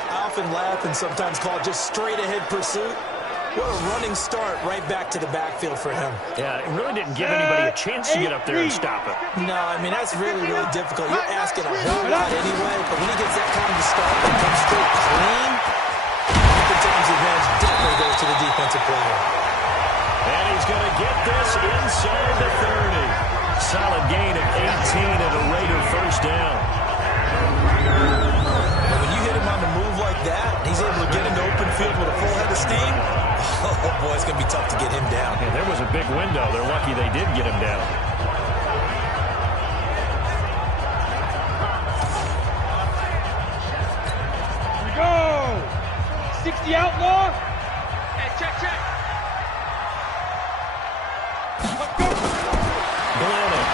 I often laugh and sometimes call it just straight-ahead pursuit. What a running start right back to the backfield for him. Yeah, it really didn't give anybody a chance to get up there and stop it. No, I mean, that's really, really difficult. You're asking a whole lot anyway, but when he gets that kind of start and comes straight clean, oftentimes the advantage definitely goes to the defensive player. And he's going to get this inside the 30. Solid gain of 18 and a Raider 1st down. And when you hit him on the move like that, he's able to get into open field with a full head of steam. Oh, boy, it's going to be tough to get him down. Yeah, there was a big window. They're lucky they did get him down. 60 outlaw. Hey, check. Glennon.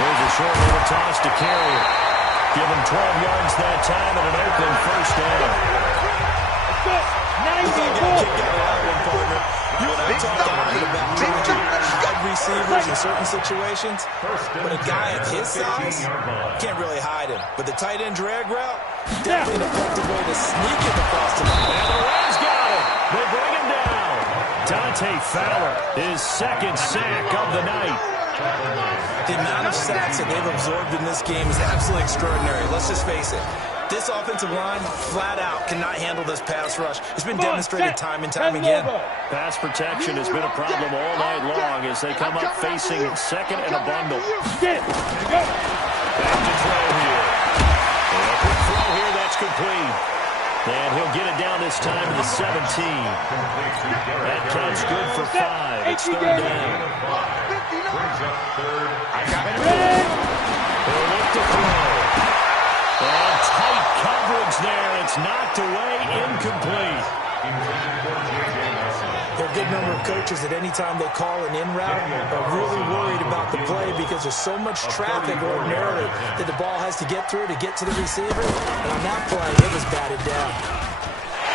There's a short little toss to Carrier. Give him 12 yards that time and an Oakland first down. You and I talked a lot about trying to hide receivers in certain situations, but a guy of his size can't really hide him. But the tight end drag route, definitely an effective way to sneak it across the line. And the Rams got him. They bring him down. Dante Fowler, his second sack of the night. The amount of sacks that they've absorbed in this game is absolutely extraordinary. Let's just face it. This offensive line, flat out, cannot handle this pass rush. It's been demonstrated time and time again. Pass protection has been a problem all night long as they come up facing second and a bundle. Back to throw here. A quick throw here, that's complete. And he'll get it down this time to the 17. That counts good for 5. It's third down. Brings up third. I got it. They'll look to throw. And tight coverage there. It's knocked away, incomplete. There are a good number of coaches at any time they call an in route are really worried about the play because there's so much traffic ordinarily that the ball has to get through to get to the receiver. And on that play, it was batted down.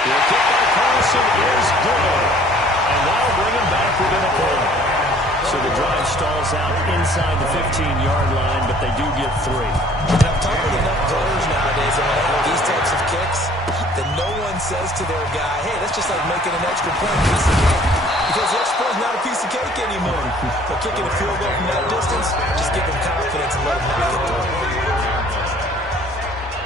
The kick by Carlson is good. And that'll bring him back within a play. So the drive stalls out inside the 15-yard line, but they do get 3. And I'm talking with enough players nowadays that when they have these types of kicks, that no one says to their guy, hey, that's just like making an extra point, piece of cake. Because the extra point is not a piece of cake anymore. But kicking a field goal from that distance, just give them confidence and let them knock it through.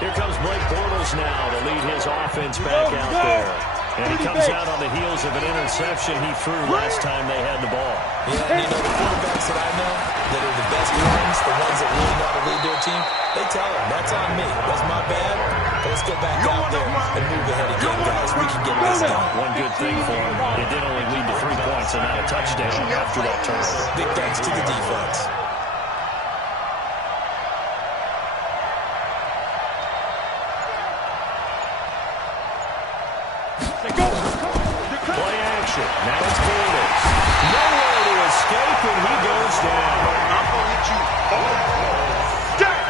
Here comes Blake Bortles now to lead his offense back out there. And he comes out on the heels of an interception he threw last time they had the ball. Yeah, and you know, the quarterbacks that I know that are the best ones, the ones that really know how to lead their team, they tell them, that's on me. That's my bad. But let's go back out there and move ahead again, guys. We can get this done. One good thing for him, it did only lead to 3 points and not a touchdown after that turnover. Big thanks to the defense. Play action. Now it's Bortles. Nowhere to escape, and he goes down. I'm going to hit you all day.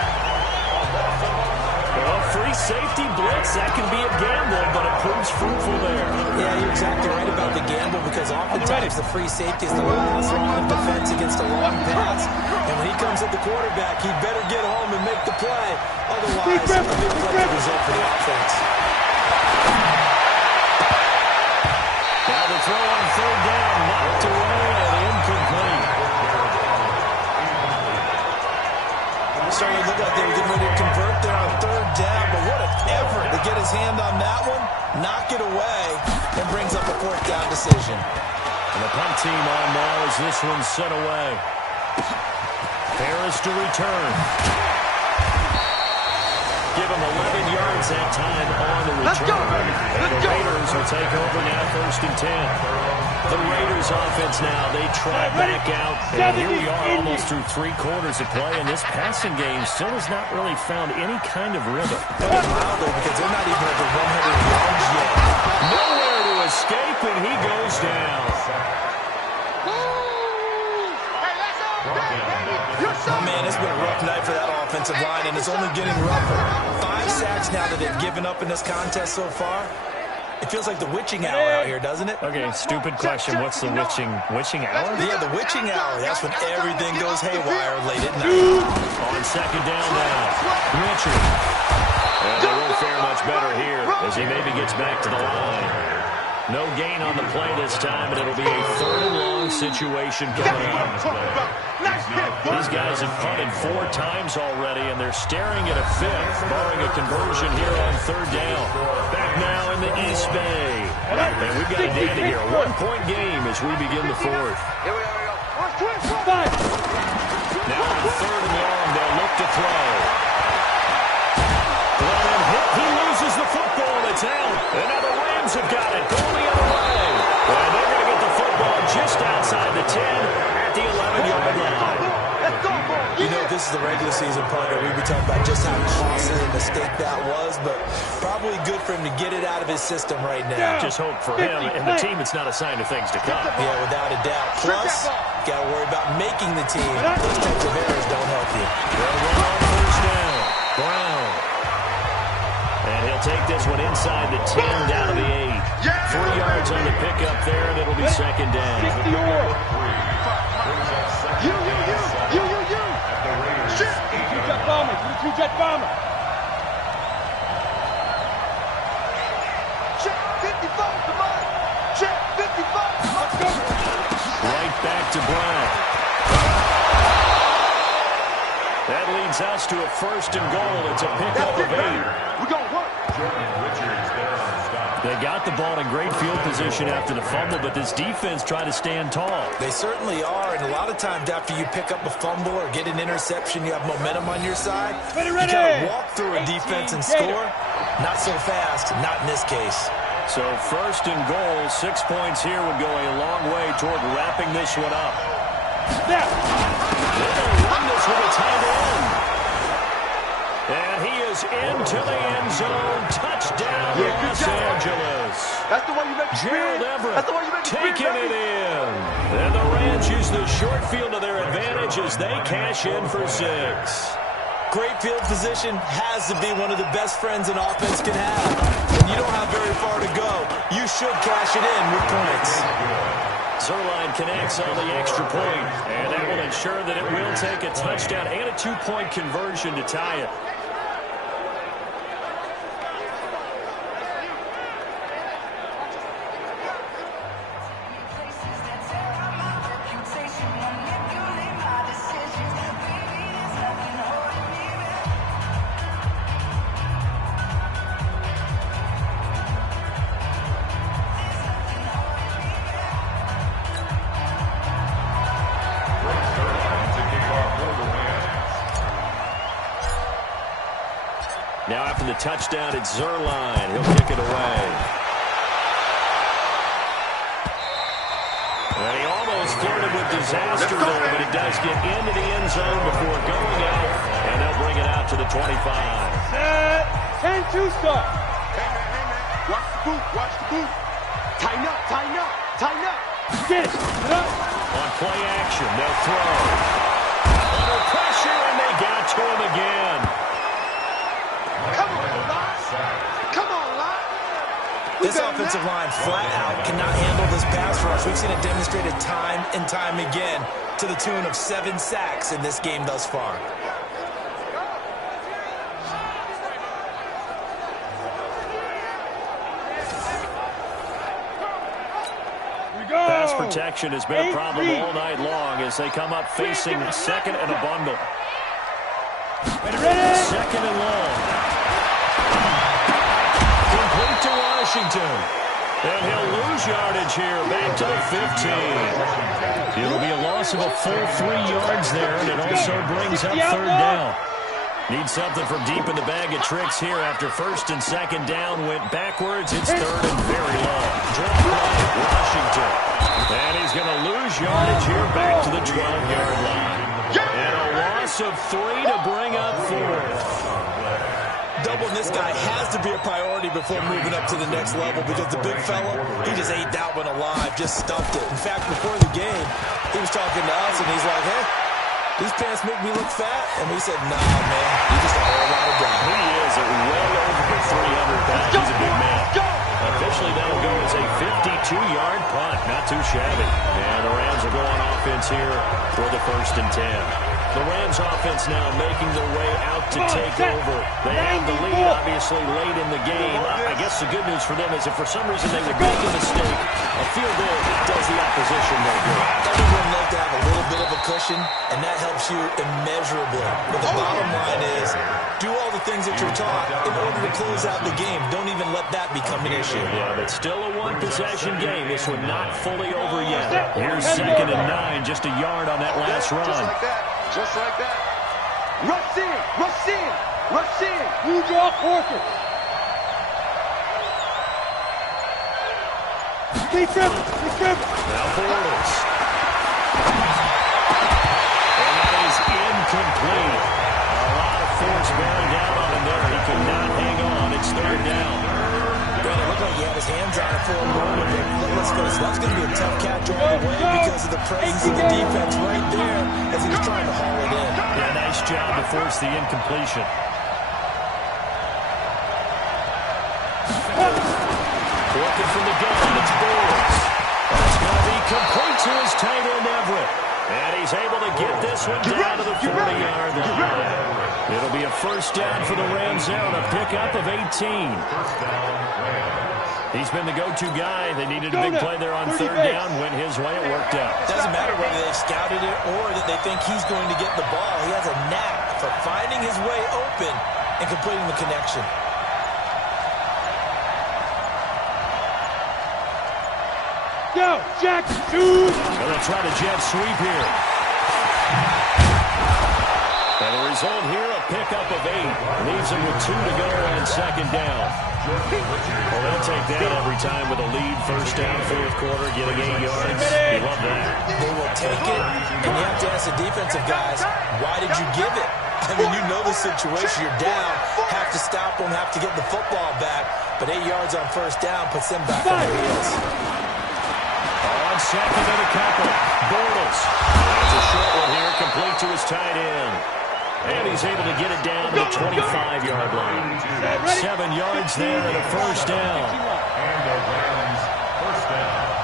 Well, free safety blitz, that can be a gamble, but it proves fruitful there. Yeah, you're exactly right about the gamble because oftentimes the free safety is the last line of defense against a long pass. And when he comes at the quarterback, he'd better get home and make the play. Otherwise, a big play could result for the offense. Now the throw on third down, knocked away and incomplete. Starting to look like they were getting ready to convert there on third down, but what an effort to get his hand on that one, knock it away, and brings up a fourth down decision. And the punt team on now as this one's set away. Harris to return. Give him 11 yards that time on the return. And the Raiders will take over now first and 10. The Raiders offense now, they try back out. And here we are almost through 3 quarters of play, and this passing game still has not really found any kind of rhythm. Wilder, because they're not even at the 100 yards yet. Nowhere to escape, and he goes down. Oh, man, it's been a rough night for that offensive line, and it's only getting rougher. 5 sacks now that they've given up in this contest so far. It feels like the witching hour out here, doesn't it? Okay, stupid question. What's the witching hour? Yeah, the witching hour. That's when everything goes haywire late at night. On second down now, Richard. And they won't fare much better here as he maybe gets back to the line. No gain on the play this time, and it'll be a 3rd and long situation coming up. These guys have punted 4 times already, and they're staring at a 5th, barring a conversion here on 3rd down. Back now in the East Bay. And we've got a dandy here. A 1-point game as we begin the 4th. Now on 3rd and long, they'll look to throw. Glennon hit. He loses the football. It's out. And now the Rams have got it. Going the other way. And they're going to get the football just outside the 10 at the 11-yard line. You know, this is the regular season, partner, we'd be talking about just how costly a mistake that was, but probably good for him to get it out of his system right now. Just hope for him and the team it's not a sign of things to come. Yeah, without a doubt. Plus, got to worry about making the team. Those types of errors don't help you. They'll run on first down. Brown. And he'll take this one inside the 10, down to the 8. 3 yards on the pickup there, and it'll be second down. Two-jet bomber. Two-jet bomber. Check 55, come on. Check 55. Let's go. Right back to Brown. That leads us to a first and goal. It's a pickup of 8. We're going to work. They got the ball in great field position after the fumble, but this defense tried to stand tall. They certainly are, and a lot of times after you pick up a fumble or get an interception, you have momentum on your side. You kind of walk through a defense and score. Not so fast, not in this case. So first and goal, 6 points here would go a long way toward wrapping this one up. Now. They're going to run this with a tight end. And he is into the end zone. Touchdown, Los Angeles. That's the way you make it. Gerald Everett That's the way you make it. taking it in. And the Rams use the short field to their advantage as they cash in for 6. Great field position has to be one of the best friends an offense can have. When you don't have very far to go, you should cash it in with points. Zerline connects on the extra point, and that will ensure that it will take a touchdown and a 2-point conversion to tie it. Now after the touchdown, it's Zerline. He'll kick it away. And he almost flirted with disaster there, but he does get into the end zone before going out, and they'll bring it out to the 25. Set. 10-2 start. Hey, man. Watch the boot. Watch the boot. Tighten up. Tighten up. Tighten up. Get it. Get up. On play action, they'll throw. Under pressure, and they got to him again. Come on, Lott. Come on, Lott. This offensive line flat out cannot handle this pass rush. We've seen it demonstrated time and time again to the tune of 7 sacks in this game thus far. Pass protection has been a problem all night long as they come up facing second and a bundle. Second and long. Complete to Washington. And he'll lose yardage here, back to the 15. It'll be a loss of a full 3 yards there, and it also brings up third down. Need something from deep in the bag of tricks here after first and second down went backwards. It's third and very long. Draw play, Washington. And he's going to lose yardage here back to the 12-yard line. And a loss of 3 to bring up fourth. Doubling this guy has to be a priority before moving up to the next level because the big fella, he just ate that one alive, just stuffed it. In fact, before the game, he was talking to us, and he's like, hey, these pants make me look fat? And we said, nah, man, you're just a whole lot of guy. He is at well over 300 pounds. He's a big man. Officially, that'll go as a 52-yard punt. Not too shabby. And the Rams will go on offense here for the first and 10. The Rams offense now making their way out to take over. They have the lead, obviously, late in the game. I guess the good news for them is if for some reason they would make a mistake, a field goal does the opposition no good. Everyone loves to have a little bit of a cushion, and that helps you immeasurably. But the bottom line is, do all the things that you're taught in order to close out the game. Don't even let that become an issue. Yeah, but still a one-possession game. This one not fully over yet. Here's second and 9, just a yard on that last run. Just like that. Just like that. Rush in. Rush in. Rush in. Blue draw quarter. Stay triple. Stay triple. Now Bortles. And that is incomplete. down. Well, it looked like he had his hands on it for a moment, but let's face it, that's going to be a tough catch all the way because of the presence of the defense right there as he was trying to haul it in. Yeah, nice job to force the incompletion. Looking from the gun, it's Bowles. That's going to be complete to his tight end, Everett. And he's able to get this one down to the 40-yard line. It'll be a first down for the Rams there on a pickup of 18. He's been the go-to guy. They needed a big play there on third down. Went his way. It worked out. Doesn't matter whether they scouted it or that they think he's going to get the ball. He has a knack for finding his way open and completing the connection. Go, Jack, shoot! Gonna try to jet sweep here. And the result here, a pickup of 8. Leaves him with 2 to go on second down. Well, they'll take that every time with a lead. First down, fourth quarter, getting 8 yards. You love that. They will take it, and you have to ask the defensive guys, why did you give it? I mean, you know the situation. You're down, have to stop them, have to get the football back. But 8 yards on first down puts them back on their heels. On second and a couple. Bortles. That's a short one here, complete to his tight end. And he's able to get it down to the 25-yard line. 7 yards there and a first down. And the Rams first down.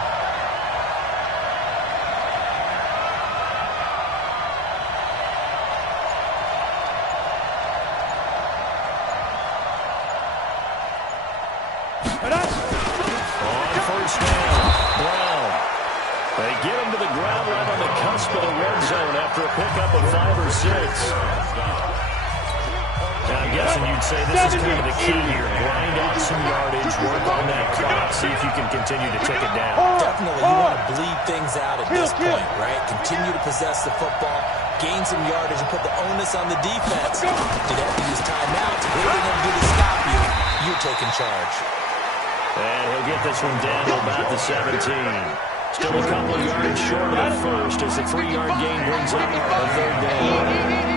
On first down, Brown. They get him to the ground right on the cusp of the red zone after a pickup of 5 or 6. Now, I'm guessing you'd say this is kind of the key here. Grind out some yardage, work on that clock, see if you can continue to tick it down. Definitely, you want to bleed things out at this point, right? Continue to possess the football, gain some yardage, and put the onus on the defense. Did have to use timeouts. What are they going to do to stop you? You're taking charge. And he'll get this one down to about the 17. Still a couple of yards short of the first as the 3-yard gain brings up a third down.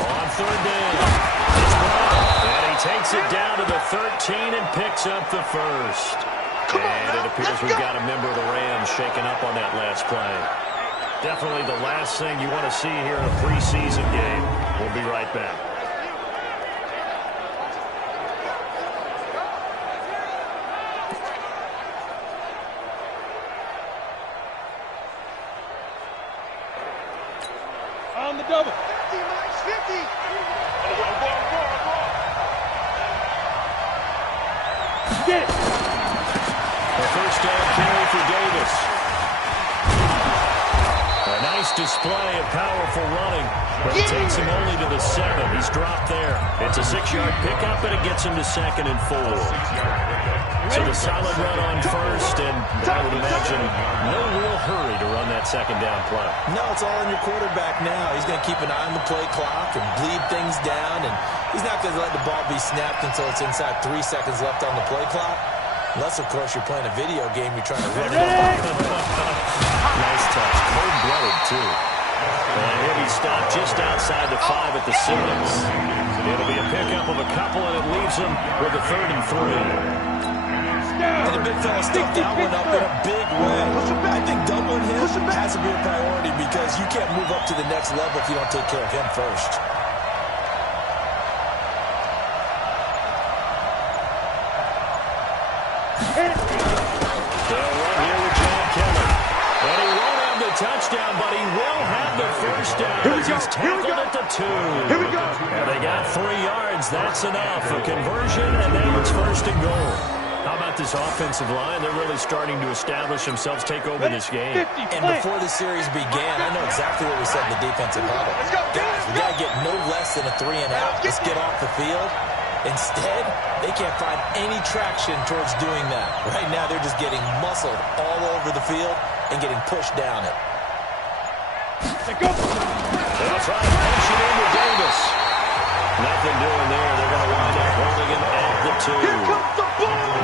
On third down, it's Brown, and he takes it down to the 13 and picks up the first. And it appears we've got a member of the Rams shaking up on that last play. Definitely the last thing you want to see here in a preseason game. We'll be right back. On the double. 50, Mike's 50. Get it. The first down carry for Davis. A nice display of powerful running, but it takes him only to the 7. He's dropped there. It's a 6-yard pickup, and it gets him to 2nd and 4. So the solid run on first, and I would imagine no real hurry to run that second down play. No, it's all on your quarterback now. He's going to keep an eye on the play clock and bleed things down, and he's not going to let the ball be snapped until it's inside 3 seconds left on the play clock. Unless, of course, you're playing a video game, you're trying to run it off. Nice touch. Cold-blooded, too. And a heavy stop just outside the 5 at the 6. It'll be a pickup of a couple, and it leaves him with a 3rd and 3. And the big fella stuffed that one up in a big way. I think doubling him has to be a priority because you can't move up to the next level if you don't take care of him first. They'll run here with John Kelly. And he won't have the touchdown, but he will have the first down as he's tackled at the 2. Here we go. And they got 3 yards. That's enough. A conversion, and now it's 1st and goal. How about this offensive line? They're really starting to establish themselves, take over this game. And before the series began, I know exactly what we said in the defensive huddle. Guys, we got to get no less than a 3 and out. Let's get off the field. Instead, they can't find any traction towards doing that. Right now, they're just getting muscled all over the field and getting pushed down it. They'll try to punch it into Davis. Nothing doing there. They're going to wind up holding him at the 2.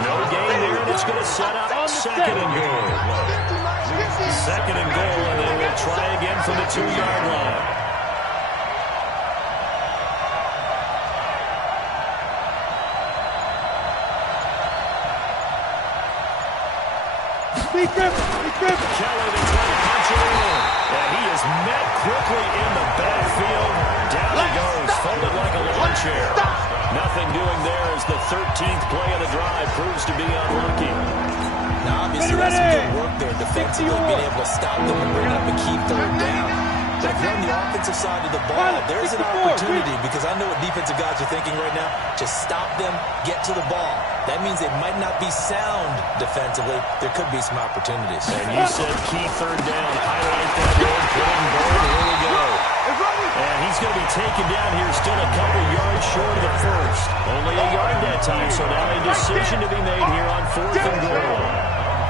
No gain there, and it's going to set up second and goal. Second and goal, and they will try again from the 2-yard line. Kelly, they try to punch it in. And he is met quickly in the backfield. Down he goes, folded like a lawn chair. Nothing doing there as the 13th play of the drive proves to be unlucky. Now, obviously, that's some good work there defensively, being able to stop them and bring up a key third down. But if you're on the offensive side of the ball, there's an opportunity, because I know what defensive guys are thinking right now. Just stop them, get to the ball. That means they might not be sound defensively. There could be some opportunities. And you said key third down. Highlight that word, put it in bold, and here we go. And he's going to be taken down here, still a couple yards short of the first. Only a yard that time, so now a decision to be made here on 4th and goal.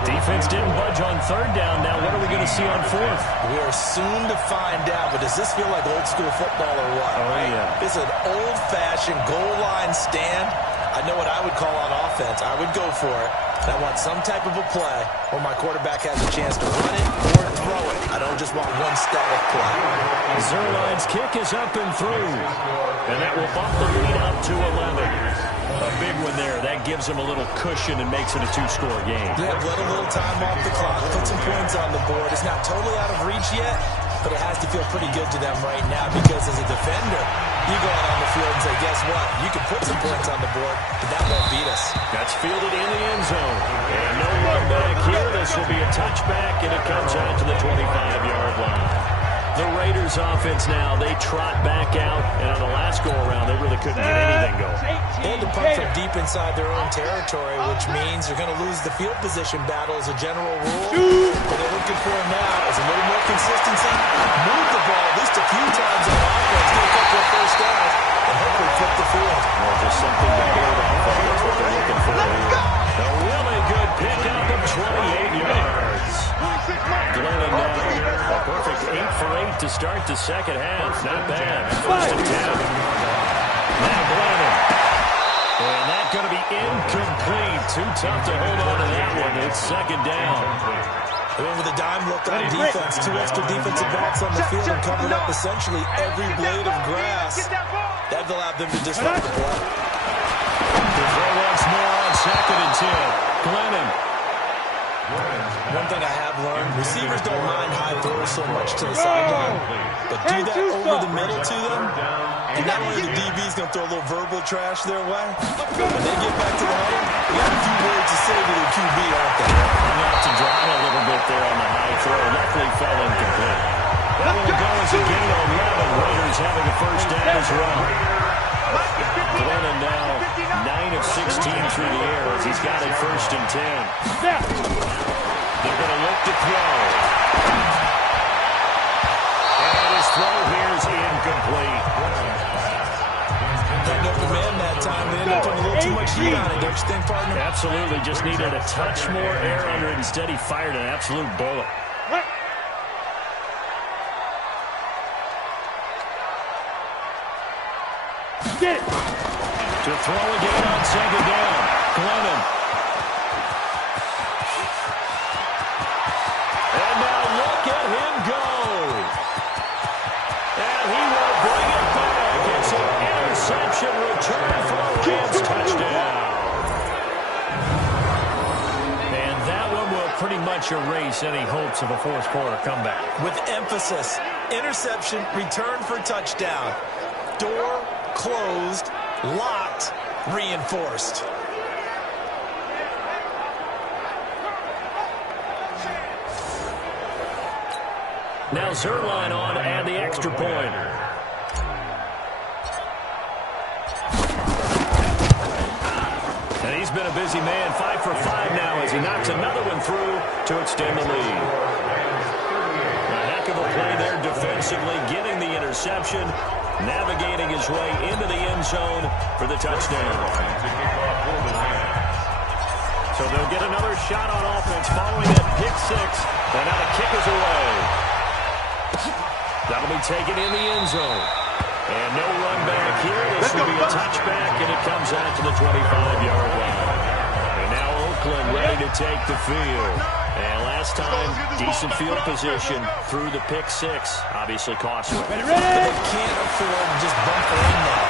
Defense didn't budge on 3rd down. Now what are we going to see on 4th? We are soon to find out, but does this feel like old school football or what? Oh, yeah. It's an old-fashioned goal line stand. I know what I would call on offense. I would go for it. And I want some type of a play where my quarterback has a chance to run it or throw it. I don't just want one static play. Zerline's kick is up and through. And that will bump the lead up to 11. A big one there. That gives them a little cushion and makes it a 2-score game. Yeah, let a little time off the clock. Put some points on the board. It's not totally out of reach yet, but it has to feel pretty good to them right now, because as a defender, you go out on the field and say, guess what? You can put some points on the board, but that won't beat us. That's fielded in the end zone. And no run back here. This will be a touchback, and it comes out to the 25-yard line. The Raiders offense now, they trot back out, and on the last go-around, they really couldn't get anything going. They had to punt from deep inside their own territory, which means they're going to lose the field position battle as a general rule. What they're looking for now is a little more consistency, move the ball at least a few times on offense, get a couple of first downs, and hopefully flip the field. Well, just something to build off of. That's what they're looking for here. A really good pickup of 28 yards. Glennon now, a perfect 8 for 8 to start the second half. Not bad. 1st and 10. Now Glennon. And that's going to be incomplete. Too tough to hold on to that one. It's 2nd down. They went with a dime look on defense. 2 extra defensive backs on the field and covered up essentially every blade of grass. That allowed them to disrupt the play. The throw once more on 2nd and 10. Glennon. One thing I have learned, receivers don't mind high throws so much to the sideline, but do that over the middle to them, and not only the DB's going to throw a little verbal trash their way, when they get back to the huddle, they got a few words to say to their QB, aren't they? Hung out to dry a little bit there on the high throw. Luckily fell incomplete. That will go as a gain of 11. Raiders having a first down as well. Glennon now 9 of 16 through the air as he's got it 1st and 10. They're going to look to throw. And his throw here is incomplete. Got no command that time. They ended up putting a little too much heat on it, don't you think, partner? Absolutely. Just needed a touch more air under it. Instead, he fired an absolute bullet. Get it. To throw again on 2nd down. Glennon. And now look at him go. And he will bring it back. It's an interception return for a Rams touchdown. And that one will pretty much erase any hopes of a 4th quarter comeback. With emphasis, interception, return for touchdown. Door closed, locked, reinforced. Now Zerline on to add the extra point. And he's been a busy man, 5 for 5 now as he knocks another one through to extend the lead. A heck of a play there defensively, getting the interception, navigating his way into the end zone for the touchdown. So they'll get another shot on offense following that pick 6. And now the kick is away. That'll be taken in the end zone. And no run back here. This will be a touchback, and it comes out to the 25-yard line. And now Oakland ready to take the field. And last time, decent field position through the pick six. Obviously costly. But they can't afford to just bunker in now.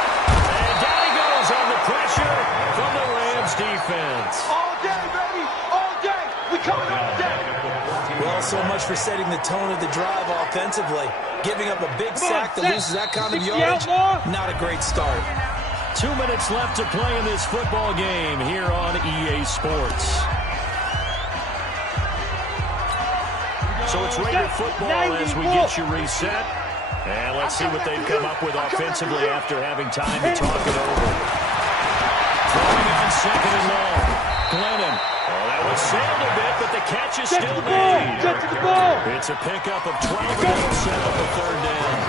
And down he goes on the pressure from the Rams defense. All day, baby. All day. We coming all day. Well, so much for setting the tone of the drive offensively. Giving up a big sack that loses that kind of yardage, not a great start. 2 minutes left to play in this football game here on EA Sports. So it's Raider football as we get you reset. And let's see what they've come up with offensively after having time to talk it over. Throwing on second and long. Glennon. Oh, that was sailed a bit, but the catch is still made. It's a pickup of 12, and it'll set up a third down.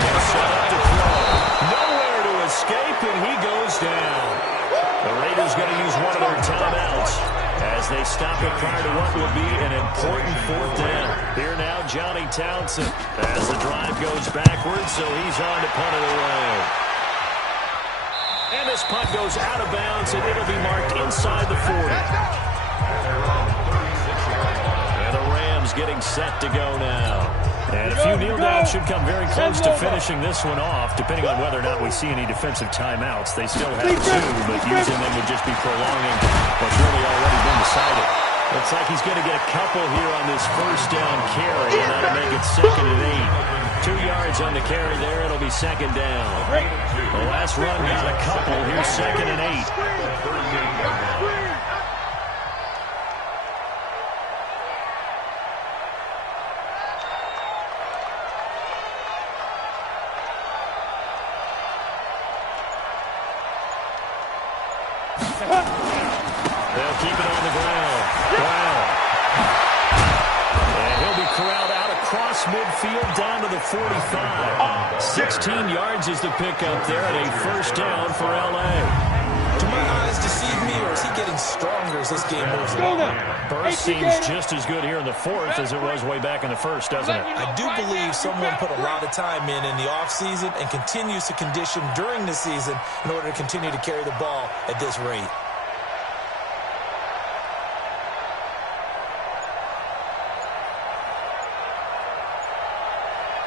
They're set up to throw. Nowhere to escape, and he goes down. The Raiders going to use one of their timeouts as they stop it prior to what will be an important fourth down. Here now, Johnny Townsend as the drive goes backwards, so he's on to punt it away. And this punt goes out of bounds, and it'll be marked inside the 40. And the Rams getting set to go now. And a few kneel downs should come very close to finishing this one off, depending on whether or not we see any defensive timeouts. They still have two, but using them would just be prolonging what's really already been decided. Looks like he's going to get a couple here on this first down carry, and that'll make it 2nd and 8. 2 yards on the carry there. It'll be 2nd down. The last run got a couple. Here's 2nd and 8. They'll keep it on the ground. And he'll be corralled out across midfield down to the 45. 16 yards is the pickup there, and a first down for L.A. Do my eyes deceive me, or is he getting stronger as this game moves along? Burst seems just as good here in the fourth as it was way back in the first, doesn't it? I do believe someone put a lot of time in the offseason and continues to condition during the season in order to continue to carry the ball at this rate.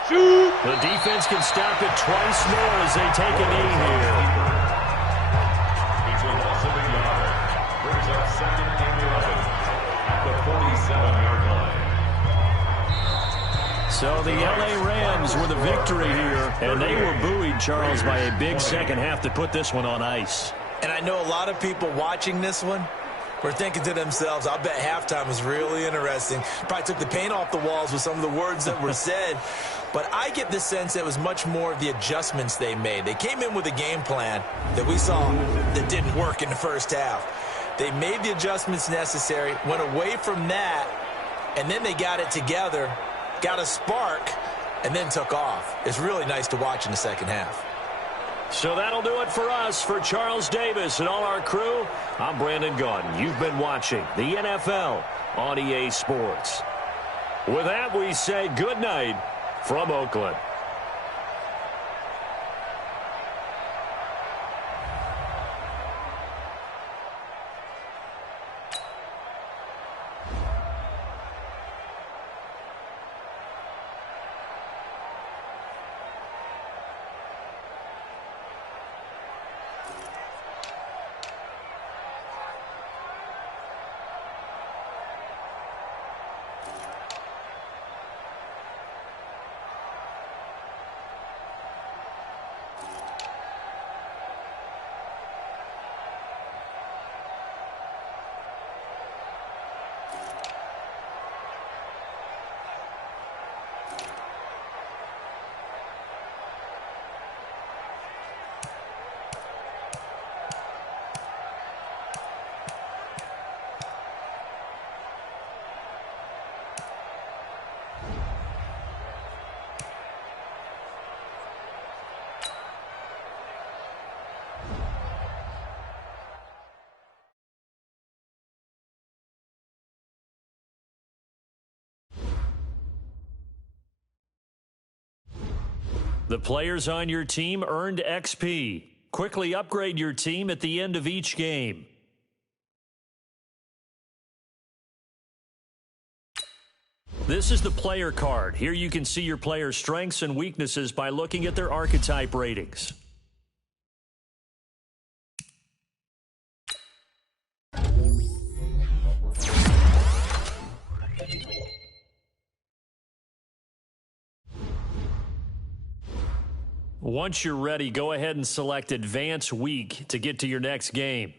The defense can stop it twice more as they take a knee here. It's a loss of a yard. Brings up 2nd and 11 at the 47-yard line. So the L.A. Rams with a victory here, and they were buoyed, Charles, by a big second half to put this one on ice. And I know a lot of people watching this one were thinking to themselves, I'll bet halftime was really interesting. Probably took the paint off the walls with some of the words that were said. But I get the sense that it was much more of the adjustments they made. They came in with a game plan that we saw that didn't work in the first half. They made the adjustments necessary, went away from that, and then they got it together, got a spark, and then took off. It's really nice to watch in the second half. So that'll do it for us. For Charles Davis and all our crew, I'm Brandon Gaudin. You've been watching the NFL on EA Sports. With that, we say good night from Oakland. The players on your team earned XP. Quickly upgrade your team at the end of each game. This is the player card. Here you can see your player's strengths and weaknesses by looking at their archetype ratings. Once you're ready, go ahead and select Advance Week to get to your next game.